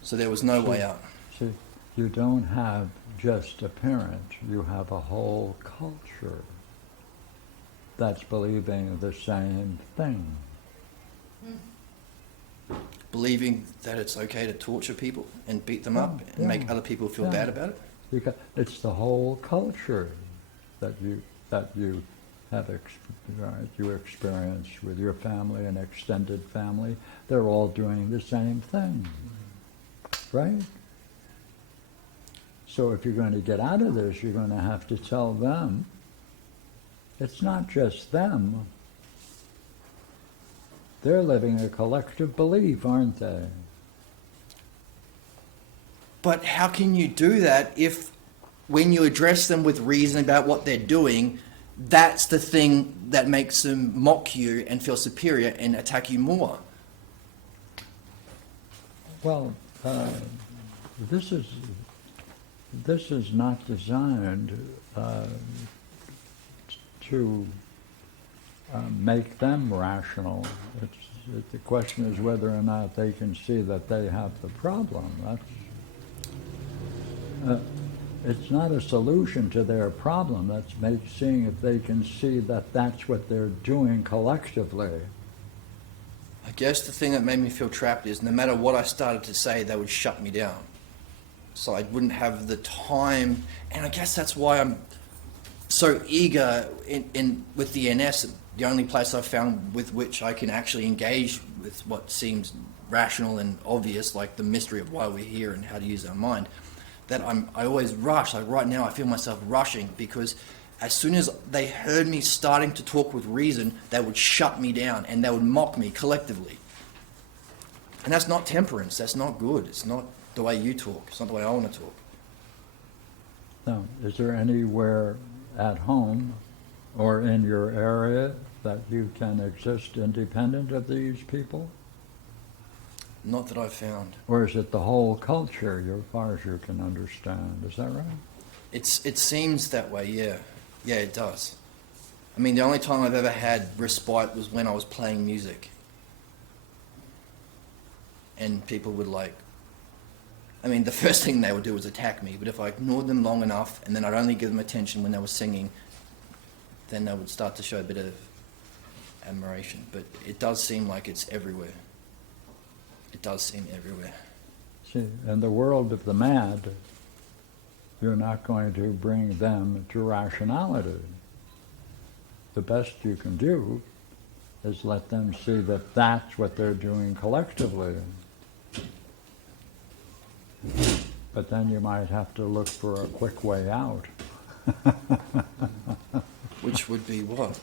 So there was no way out. See, you don't have just a parent, you have a whole culture that's believing the same thing. Believing that it's okay to torture people and beat them up and make other people feel bad about it? Because it's the whole culture that you have you experience with your family and extended family. They're all doing the same thing, right? So if you're going to get out of this, you're going to have to tell them it's not just them. They're living a collective belief, aren't they? But how can you do that if, when you address them with reason about what they're doing, that's the thing that makes them mock you and feel superior and attack you more? Well, this is not designed to make them rational. The question is whether or not they can see that they have the problem. It's not a solution to their problem. That's seeing if they can see that that's what they're doing collectively. I guess the thing that made me feel trapped is no matter what I started to say, they would shut me down. So I wouldn't have the time, and I guess that's why I'm so eager with the NS, the only place I've found with which I can actually engage with what seems rational and obvious, like the mystery of why we're here and how to use our mind, that I always rush. Like right now I feel myself rushing because as soon as they heard me starting to talk with reason, they would shut me down and they would mock me collectively. And that's not temperance, that's not good, it's not the way you talk, it's not the way I want to talk. Now, is there anywhere at home or in your area that you can exist independent of these people? Not that I've found. Or is it the whole culture, as far as you can understand? Is that right? It seems that way, yeah. Yeah, it does. I mean, the only time I've ever had respite was when I was playing music. And people would the first thing they would do was attack me, but if I ignored them long enough and then I'd only give them attention when they were singing, then they would start to show a bit of admiration. But it does seem like it's everywhere. It does seem everywhere. See, in the world of the mad, you're not going to bring them to rationality. The best you can do is let them see that that's what they're doing collectively. But then you might have to look for a quick way out. Which would be what?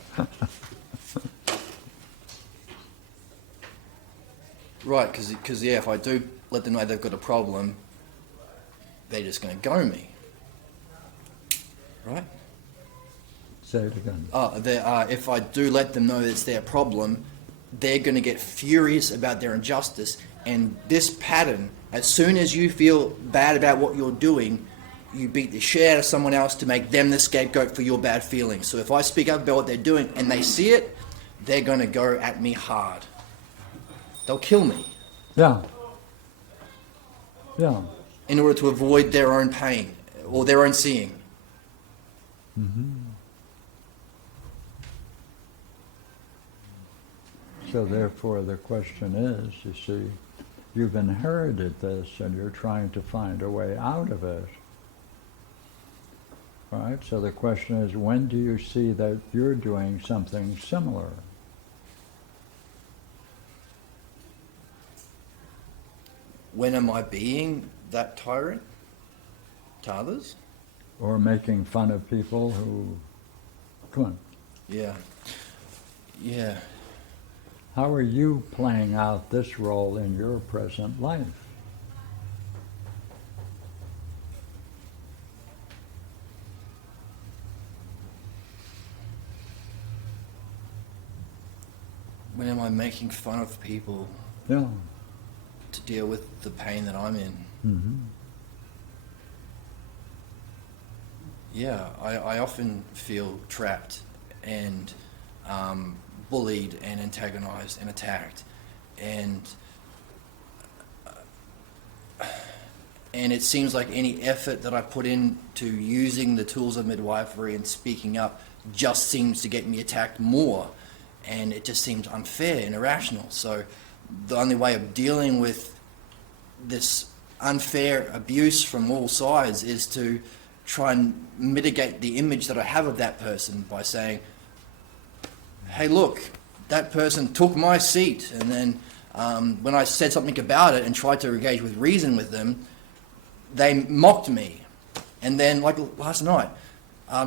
Right, because yeah, if I do let them know they've got a problem, they're just going to go me. Right? Say it again. If I do let them know that it's their problem, they're going to get furious about their injustice. And this pattern, as soon as you feel bad about what you're doing, you beat the shit out of someone else to make them the scapegoat for your bad feelings. So if I speak up about what they're doing and they see it, they're going to go at me hard. They'll kill me Yeah. Yeah. in order to avoid their own pain or their own seeing. So therefore the question is, you see, you've inherited this and you're trying to find a way out of it. Right? So the question is, when do you see that you're doing something similar? When am I being that tyrant to others? Or making fun of people who... Come on. Yeah. Yeah. How are you playing out this role in your present life? When am I making fun of people Yeah. to deal with the pain that I'm in? Mm-hmm. Yeah, I often feel trapped and bullied and antagonized and attacked. And it seems like any effort that I put into using the tools of midwifery and speaking up just seems to get me attacked more. And it just seems unfair and irrational. So the only way of dealing with this unfair abuse from all sides is to try and mitigate the image that I have of that person by saying, hey, look, that person took my seat. And then when I said something about it and tried to engage with reason with them, they mocked me. And then, like last night,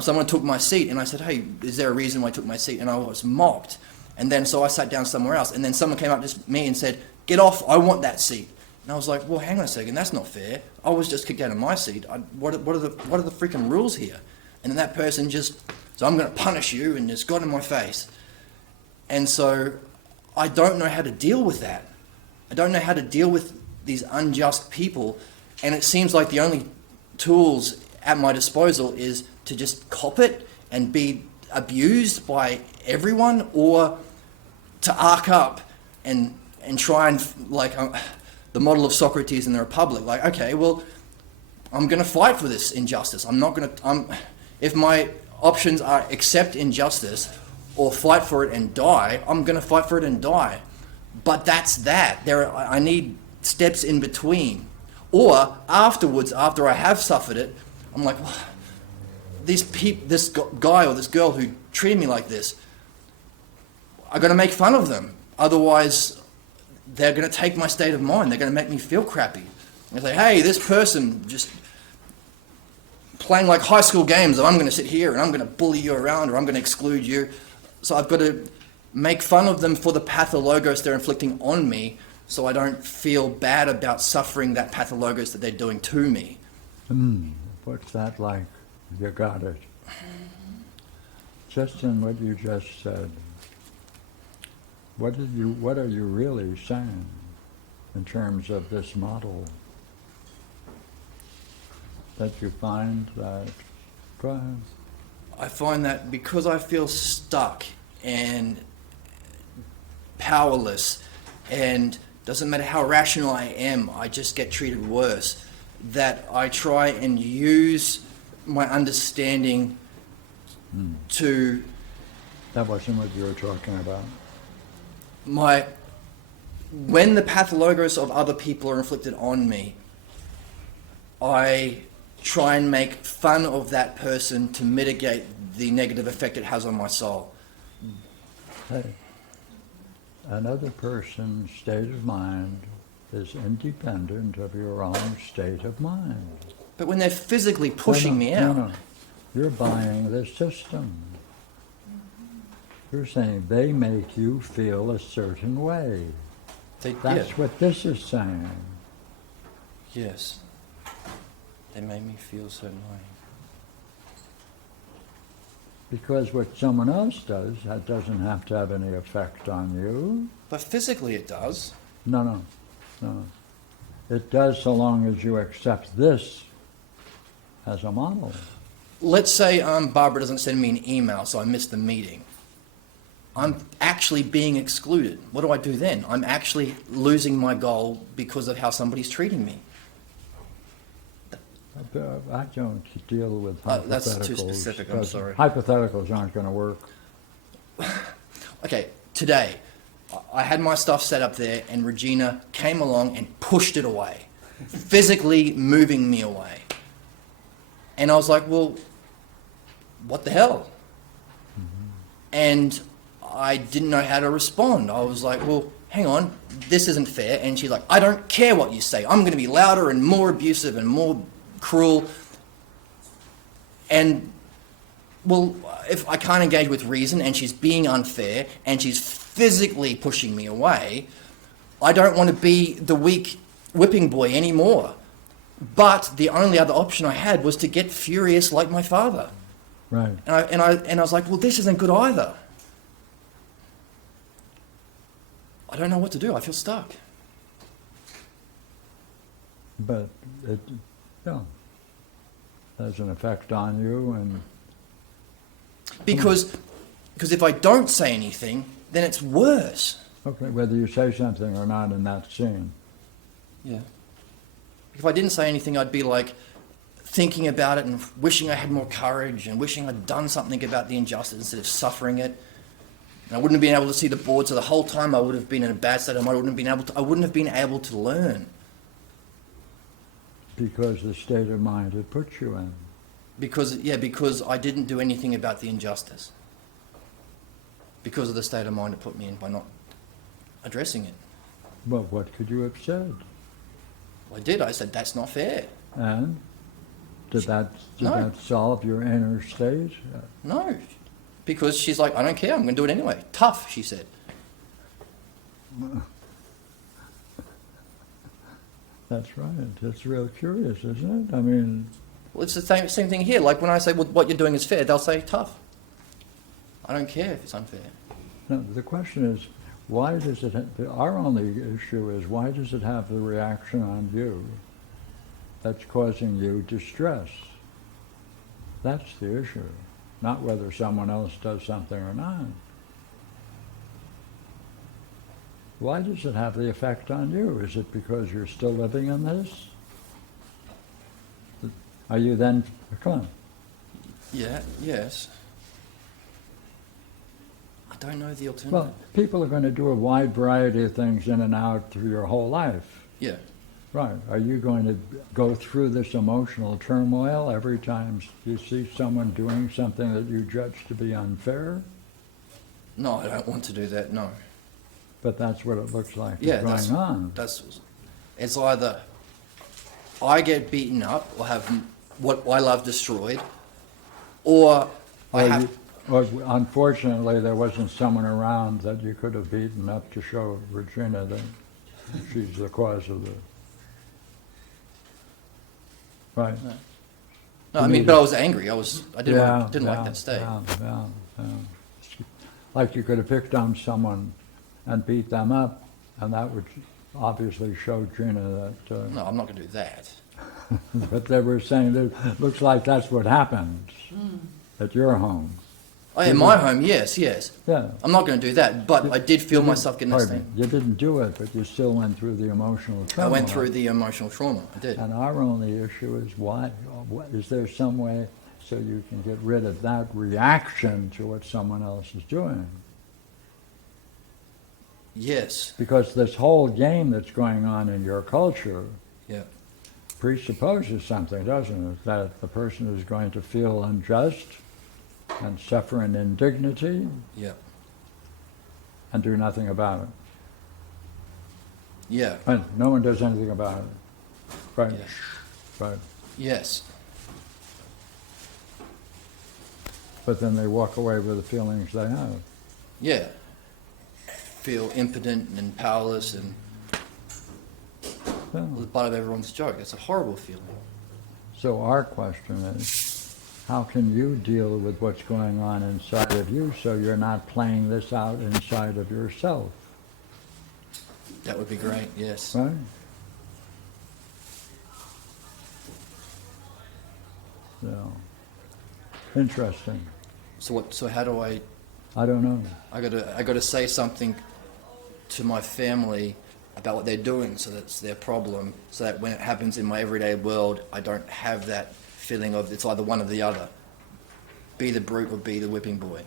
someone took my seat and I said, hey, is there a reason why I took my seat? And I was mocked. And then so I sat down somewhere else. And then someone came up to me and said, get off, I want that seat. And I was like, well, hang on a second, that's not fair. I was just kicked out of my seat. What are the freaking rules here? And then that person just, so I'm going to punish you, and just got in my face. And so I don't know how to deal with that. I don't know how to deal with these unjust people. And it seems like the only tools at my disposal is to just cop it and be abused by everyone, or to arc up and try and, like, the model of Socrates in the Republic, like, okay, well, I'm going to fight for this injustice. I'm not going to, if my options are accept injustice or fight for it and die, I'm going to fight for it and die. But that's that. I need steps in between. Or afterwards, after I have suffered it, I'm like, well, this guy or this girl who treated me like this, I'm going to make fun of them. Otherwise, they're going to take my state of mind. They're going to make me feel crappy. They say, hey, this person just playing like high school games, I'm going to sit here and I'm going to bully you around, or I'm going to exclude you. So I've got to make fun of them for the pathologos they're inflicting on me, so I don't feel bad about suffering that pathologos that they're doing to me. What's that like? You got it. Just in what you just said, what are you really saying in terms of this model? That you find that, go ahead. I find that because I feel stuck and powerless, and doesn't matter how rational I am, I just get treated worse, that I try and use my understanding to... That wasn't what you were talking about. When the pathologos of other people are inflicted on me, I try and make fun of that person to mitigate the negative effect it has on my soul. Hey, another person's state of mind is independent of your own state of mind. But when they're physically pushing me out... No. You're buying the system. You're saying they make you feel a certain way. That's what this is saying. Yes. They made me feel a certain way. Because what someone else does, that doesn't have to have any effect on you. But physically it does. No. It does so long as you accept this as a model. Let's say Barbara doesn't send me an email, so I miss the meeting. I'm actually being excluded. What do I do then? I'm actually losing my goal because of how somebody's treating me. I don't deal with hypotheticals. That's too specific, I'm sorry. Hypotheticals aren't going to work. Okay, today, I had my stuff set up there and Regina came along and pushed it away, physically moving me away. And I was like, well, what the hell? And I didn't know how to respond. I was like, well, hang on, this isn't fair. And she's like, I don't care what you say. I'm going to be louder and more abusive and more cruel. And, well, if I can't engage with reason and she's being unfair and she's physically pushing me away, I don't want to be the weak whipping boy anymore. But the only other option I had was to get furious like my father. Right. And I was like, well, this isn't good either. I don't know what to do. I feel stuck. But it, has an effect on you, and Because if I don't say anything, then it's worse. okay, whether you say something or not in that scene. Yeah. If I didn't say anything, I'd be like thinking about it and wishing I had more courage and wishing I'd done something about the injustice instead of suffering it. And I wouldn't have been able to see the board, so the whole time I would have been in a bad state of mind. I wouldn't have been able to learn. Because the state of mind it puts you in. Because I didn't do anything about the injustice. Because of the state of mind it put me in by not addressing it. But what could you have said? I did. I said, that's not fair. And did that No. solve your inner state? No. Because she's like, I don't care, I'm going to do it anyway. Tough, she said. That's right. It's real curious, isn't it? I mean, Well, it's the same thing here. Like when I say, well, what you're doing is fair, they'll say tough. I don't care if it's unfair. no, the question is, why does it, our only issue is, why does it have the reaction on you that's causing you distress? That's the issue, not whether someone else does something or not. Why does it have the effect on you? Is it because you're still living in this? Are you then, come on. Yeah, yes. I don't know the alternative. Well, people are going to do a wide variety of things in and out through your whole life. Yeah. Right. Are you going to go through this emotional turmoil every time you see someone doing something that you judge to be unfair? No, I don't want to do that, no. But that's what it looks like Yeah, is going on. It's either I get beaten up or have what I love destroyed, or I have... Or unfortunately, there wasn't someone around that you could have beaten up to show Regina that she's the cause of the... Right. No, I mean, but I was angry. I didn't like that state. Yeah. Like you could have picked on someone and beat them up, and that would obviously show Gina that... No, I'm not going to do that. But they were saying that it looks like that's what happened at your home. Oh, in my home, yes. Yeah. I'm not going to do that, but I did feel myself getting this Pardon thing. me, you didn't do it, but you still went through the emotional trauma. I went through the emotional trauma. I did. And our only issue is why, is there some way so you can get rid of that reaction to what someone else is doing? Yes. Because this whole game that's going on in your culture Yeah. presupposes something, doesn't it? That the person is going to feel unjust and suffer an indignity Yeah. and do nothing about it. Yeah. And no one does anything about it. Right. Yeah. Right. Yes. but then they walk away with the feelings they have. Yeah. Feel impotent and powerless and Yeah. the butt of everyone's joke. It's a horrible feeling. So our question is, how can you deal with what's going on inside of you so you're not playing this out inside of yourself, That would be great, yes. right? So, interesting. So how do I I don't know. I gotta say something to my family about what they're doing, so that's their problem, so that when it happens in my everyday world, I don't have that feeling of it's either one or the other. Be the brute or be the whipping boy.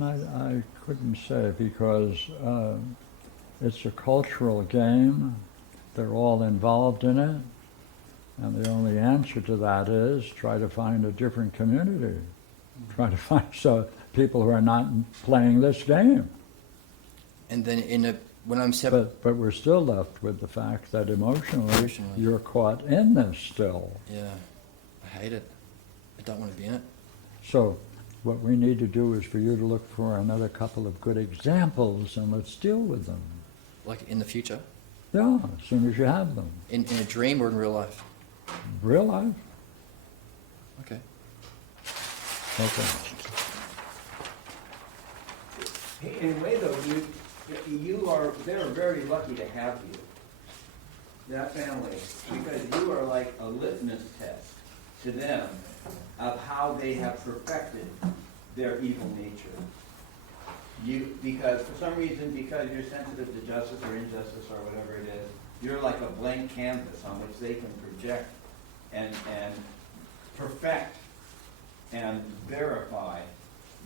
I couldn't say because it's a cultural game. They're all involved in it. And the only answer to that is try to find a different community. Try to find people who are not playing this game. And then when I'm separate, But we're still left with the fact that emotionally you're caught in this still. yeah, I hate it. I don't want to be in it. So what we need to do is for you to look for another couple of good examples and let's deal with them. Like in the future, Yeah, as soon as you have them. in a dream or in real life. Real life? Okay. Okay. In a way, though, they're very lucky to have you, that family, because you are like a litmus test to them of how they have perfected their evil nature. Because for some reason, because you're sensitive to justice or injustice or whatever it is, you're like a blank canvas on which they can project and perfect and verify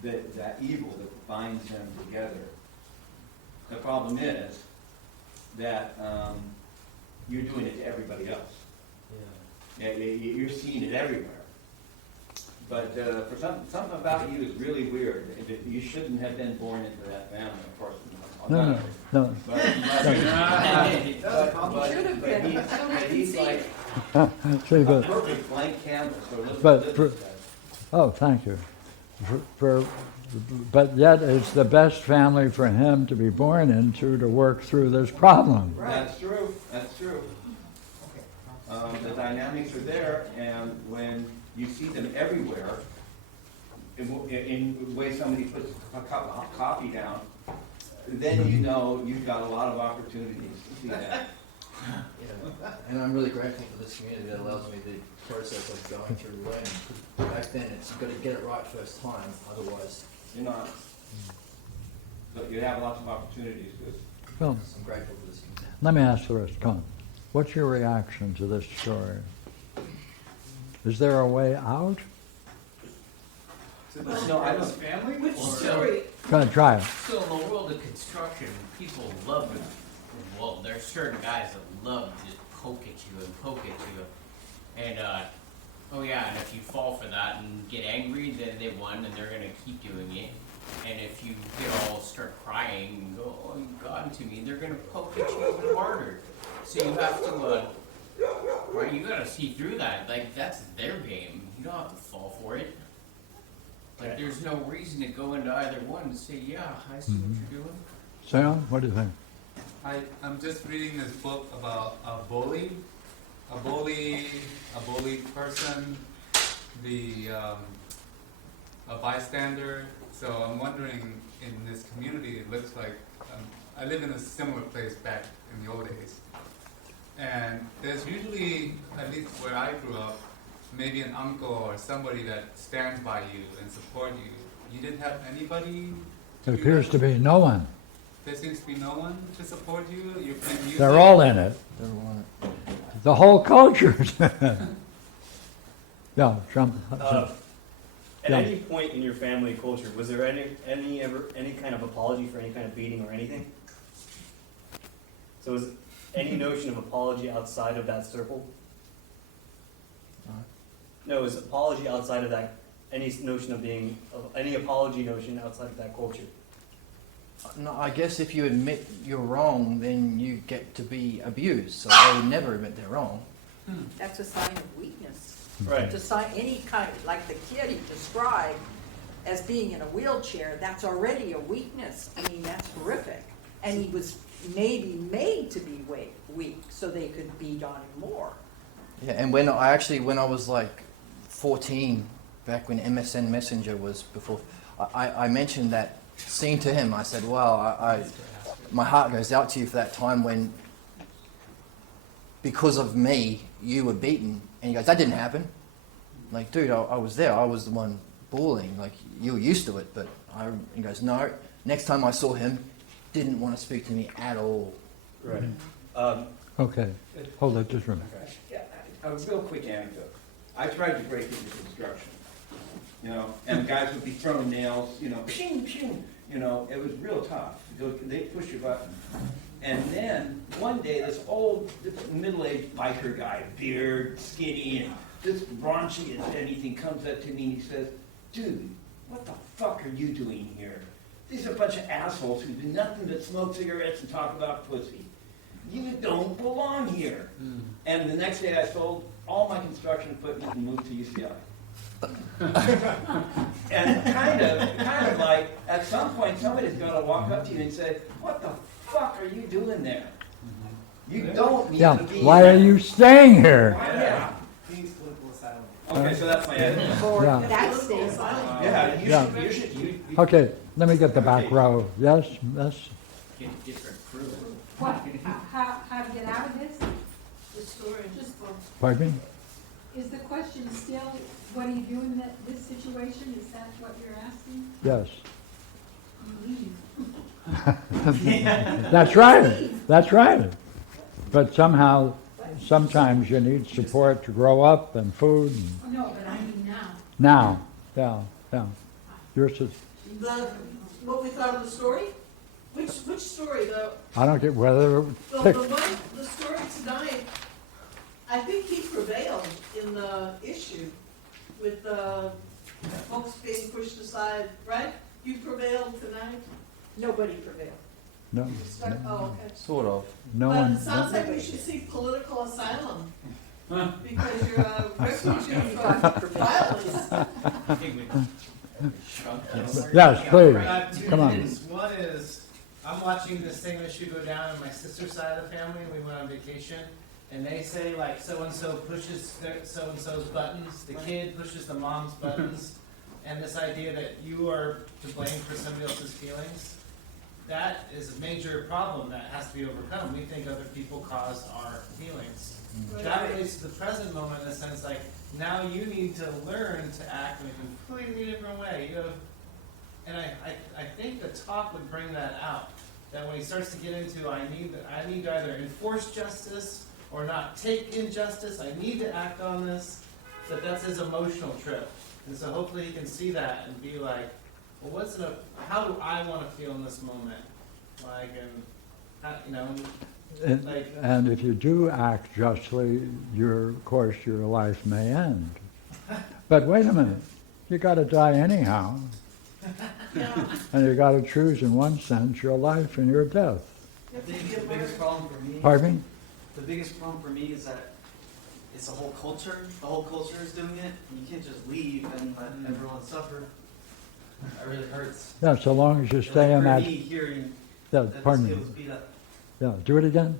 that evil that binds them together. The problem is that you're doing it to everybody else. Yeah, you're seeing it everywhere. But for something about you is really weird. You shouldn't have been born into that family, of course. No. But he's like See, a but, perfect blank canvas. So But for- oh, thank you. But yet it's the best family for him to be born into to work through this problem. That's true. That's true. The dynamics are there, and when you see them everywhere, in the way somebody puts a cup of coffee down, then you know you've got a lot of opportunities to see that. Yeah. And I'm really grateful for this community that allows me the process of going through learning. Back then, you've got to get it right first time, otherwise, You're not. But you have lots of opportunities. Well, I'm grateful for this community. let me ask the rest. Come on. What's your reaction to this story? Is there a way out? No, I don't. Family? Which Or- story? Go ahead, try it. So in the world of construction, people love it. Well, there's certain guys that love to just poke at you and poke at you. And, oh yeah, and if you fall for that and get angry, then they won and they're gonna keep doing it. And if you start crying and go, oh, you've gotten to me, they're gonna poke at you even harder. So you have to, right, you gotta see through that. Like, that's their game. You don't have to fall for it. Like, there's no reason to go into either one and say, yeah, I see what you're doing. Sam, what do you think? I'm just reading this book about a bully person, a bystander. So I'm wondering, in this community, it looks like I live in a similar place back in the old days, and there's usually, at least where I grew up, maybe an uncle or somebody that stands by you and support you. You didn't have anybody? There appears to be no one. There seems to be no one to support you? You're playing music? They're all in it. The whole culture. Yeah, jump. At Yeah. any point in your family culture, was there any kind of apology for any kind of beating or anything? So was any notion of apology outside of that circle? No, is apology outside of that, any notion of any apology notion outside of that culture? No, I guess if you admit you're wrong, then you get to be abused. So they would never admit they're wrong. That's a sign of weakness. Right. To sign any kind, like the kid he described as being in a wheelchair, that's already a weakness. I mean, that's horrific. And he was maybe made to be weak so they could beat on him more. Yeah, and when I was like 14, back when MSN Messenger was before, I mentioned that scene to him. I said, "Wow, my heart goes out to you for that time when, because of me, you were beaten." And he goes, "That didn't happen." I'm like, dude, I was there. I was the one bawling. Like, you were used to it, but he goes, "No." Next time I saw him, didn't want to speak to me at all. Right. Okay, hold it just a minute. Yeah, a real quick anecdote. I tried to break into construction, and guys would be throwing nails, pshing, pshing, it was real tough. They push your button. And then one day, this middle-aged biker guy, beard, skinny, and just raunchy as anything, comes up to me and he says, "Dude, what the fuck are you doing here? These are a bunch of assholes who do nothing but smoke cigarettes and talk about pussy. You don't belong here." And the next day I sold all my construction equipment and moved to UCI. And kind of like, at some point somebody's going to walk up to you and say, "What the fuck are you doing there? You don't need Yeah, to be why here." are you staying here? Yeah. Okay, so that's my attitude. Yeah. That stays Yeah, Yeah. you should. Okay, let me get the back row. Yes, yes. Get different crew. What, how to get out of this? the story. Just for, Pardon me? is the question still, what do you do in this situation? Is that what you're asking? Yes. You leave. That's right, that's right. But somehow, sometimes you need support to grow up and food. And Oh, no, but I mean now. yeah. Yours is, What we thought of the story? Which story, I don't get whether, the story tonight, I think he prevailed in the issue with the folks being pushed aside, right? You prevailed tonight? Nobody prevailed. no, Oh, okay. Sort of. no But one, it sounds like we should seek political asylum, because you're a refugee from violence. I think we shrunk this. yes, please, Two come on. things. One is, I'm watching this same issue go down in my sister's side of the family. We went on vacation, and they say like so-and-so pushes so-and-so's buttons, the kid pushes the mom's buttons, and this idea that you are to blame for somebody else's feelings, that is a major problem that has to be overcome. We think other people caused our feelings. That relates to the present moment in the sense like, now you need to learn to act in a completely different way. And I think the talk would bring that out. That when he starts to get into, I need to either enforce justice or not take injustice, I need to act on this, that's his emotional trip. And so hopefully he can see that and be like, well, how do I want to feel in this moment? Like, And if you do act justly, of course, your life may end. But wait a minute, you got to die anyhow. And you got to choose, in one sense, your life and your death. I think the biggest problem for me. Pardon me? The biggest problem for me is that it's the whole culture. The whole culture is doing it. And you can't just leave and let everyone suffer. It really hurts. Yeah, so long as you stay in that. For me, hearing Yeah, that pardon this me. kid was beat up. Yeah, do it again.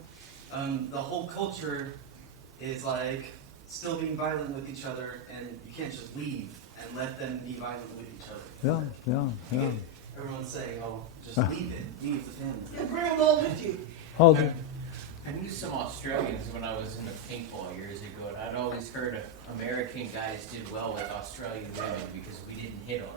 The whole culture is like still being violent with each other, and you can't just leave and let them be violent with each other. Yeah. Everyone's saying, "Oh, just leave it, leave the family." Yeah, bring them all with you. Hold it. I knew some Australians when I was in the paintball years ago, and I'd always heard American guys did well with Australian women because we didn't hit on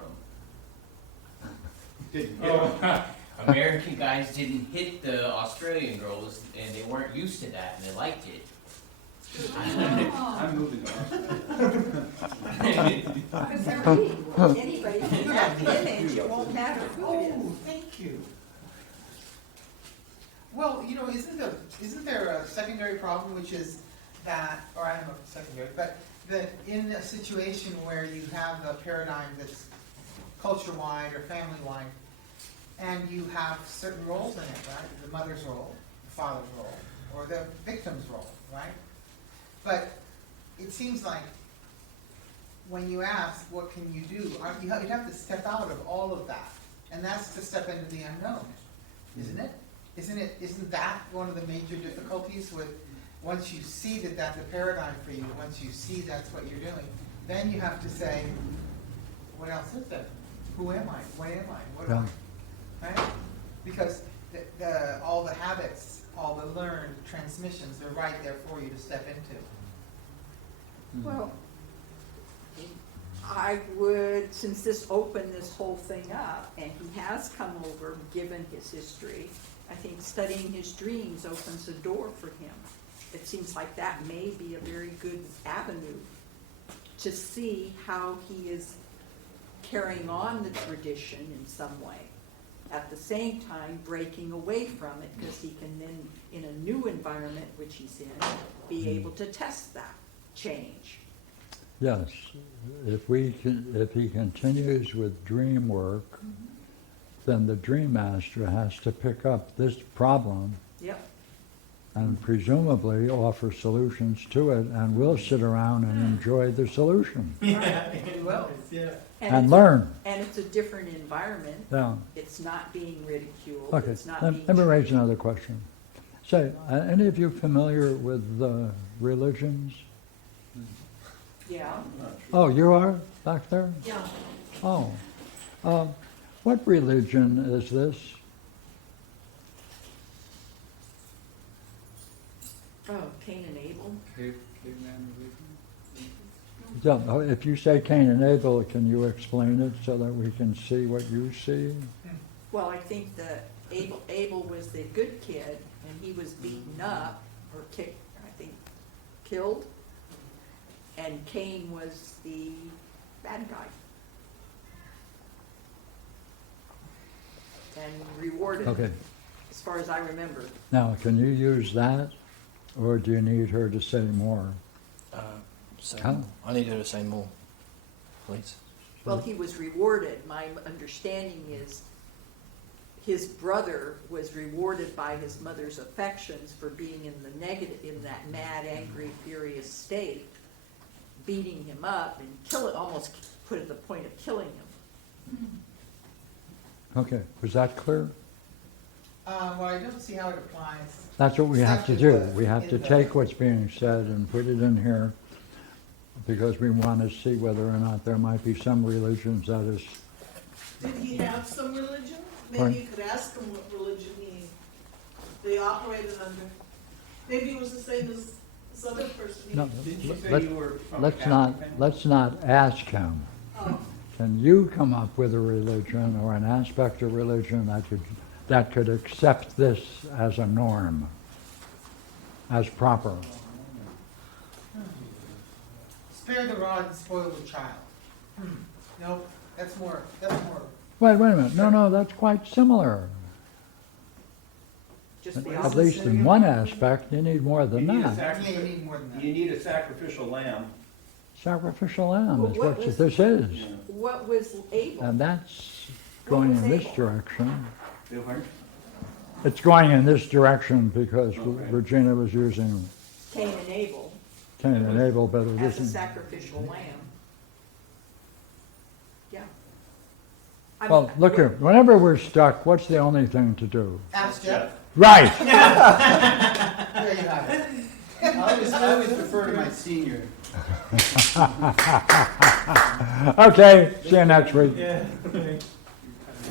them. American guys didn't hit the Australian girls, and they weren't used to that, and they liked it. I'm moving on. Because they're eating. Anybody can have the image, it won't matter who it is. Oh, thank you. Well, isn't there a secondary problem, which is that, or I don't know if it's secondary, but that in a situation where you have a paradigm that's culture-wide or family-wide, and you have certain roles in it, right? The mother's role, the father's role, or the victim's role, right? But it seems like when you ask, what can you do, you'd have to step out of all of that. And that's to step into the unknown, isn't it? Isn't that one of the major difficulties with, once you see that that's a paradigm for you, once you see that's what you're doing, then you have to say, what else is there? Who am I? What am I? What am I? Right? Because all the habits, all the learned transmissions are right there for you to step into. Well, I would, since this opened this whole thing up, and he has come over, given his history, I think studying his dreams opens a door for him. It seems like that may be a very good avenue to see how he is carrying on the tradition in some way. At the same time, breaking away from it, because he can then, in a new environment, which he's in, be able to test that change. Yes, if he continues with dream work, then the dream master has to pick up this problem Yep. and presumably offer solutions to it, and we'll sit around and enjoy the solution Yeah, well, yeah. and it's learn. And it's a different environment. Yeah. It's not being ridiculed. Okay, It's not let being me raise treated. another question. Say, any of you familiar with religions? Yeah. Oh, you are back there? Yeah. Oh. What religion is this? Oh, Cain and Abel. Caveman religion? Yeah, if you say Cain and Abel, can you explain it so that we can see what you see? Well, I think that Abel was the good kid, and he was beaten up or kicked, I think, killed. And Cain was the bad guy. And rewarded, Okay. as far as I remember. Now, can you use that, or do you need her to say more? Say Huh? more. I need her to say more, please. Well, he was rewarded. My understanding is his brother was rewarded by his mother's affections for being in the negative, in that mad, angry, furious state, beating him up and almost put at the point of killing him. Okay, was that clear? Well, I don't see how it applies. That's what we have to Except do. in the- We have to in the- take what's being said and put it in here, because we want to see whether or not there might be some religions that is, Did he have some religion? Pardon? Maybe you could ask him what religion they operated under. Maybe it was the same as this other person. no, Didn't you say let- you were from a let's Catholic not, family? let's not ask him. Oh, Can you come up with a religion or an aspect of religion that could accept this as a norm, as proper? Spare the rod and spoil the child. Nope, that's more, Wait a minute. No, that's quite similar. Just the At opposite. least in one aspect, you need more You than need a that. yeah, you need more than that. You need a sacrificial lamb. Sacrificial lamb Well, is what what was- this is. What was Abel? And that's What going was in this Abel? direction. Bill Hart? It's going in this direction because Okay. Regina was using Cain and Abel Cain and Abel, but it as a isn't. sacrificial lamb. Yeah. I Well, mean, look here, whenever we're stuck, what's the only thing to do? Ask Jeff. Right! There you have it. I always refer to my senior. Okay, see you next week. Yeah. Yes,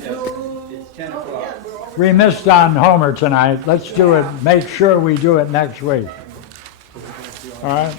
it's 10 oh, o'clock. yeah, we're over. We missed on Homer tonight. Let's do it, make sure we do it next week. All right?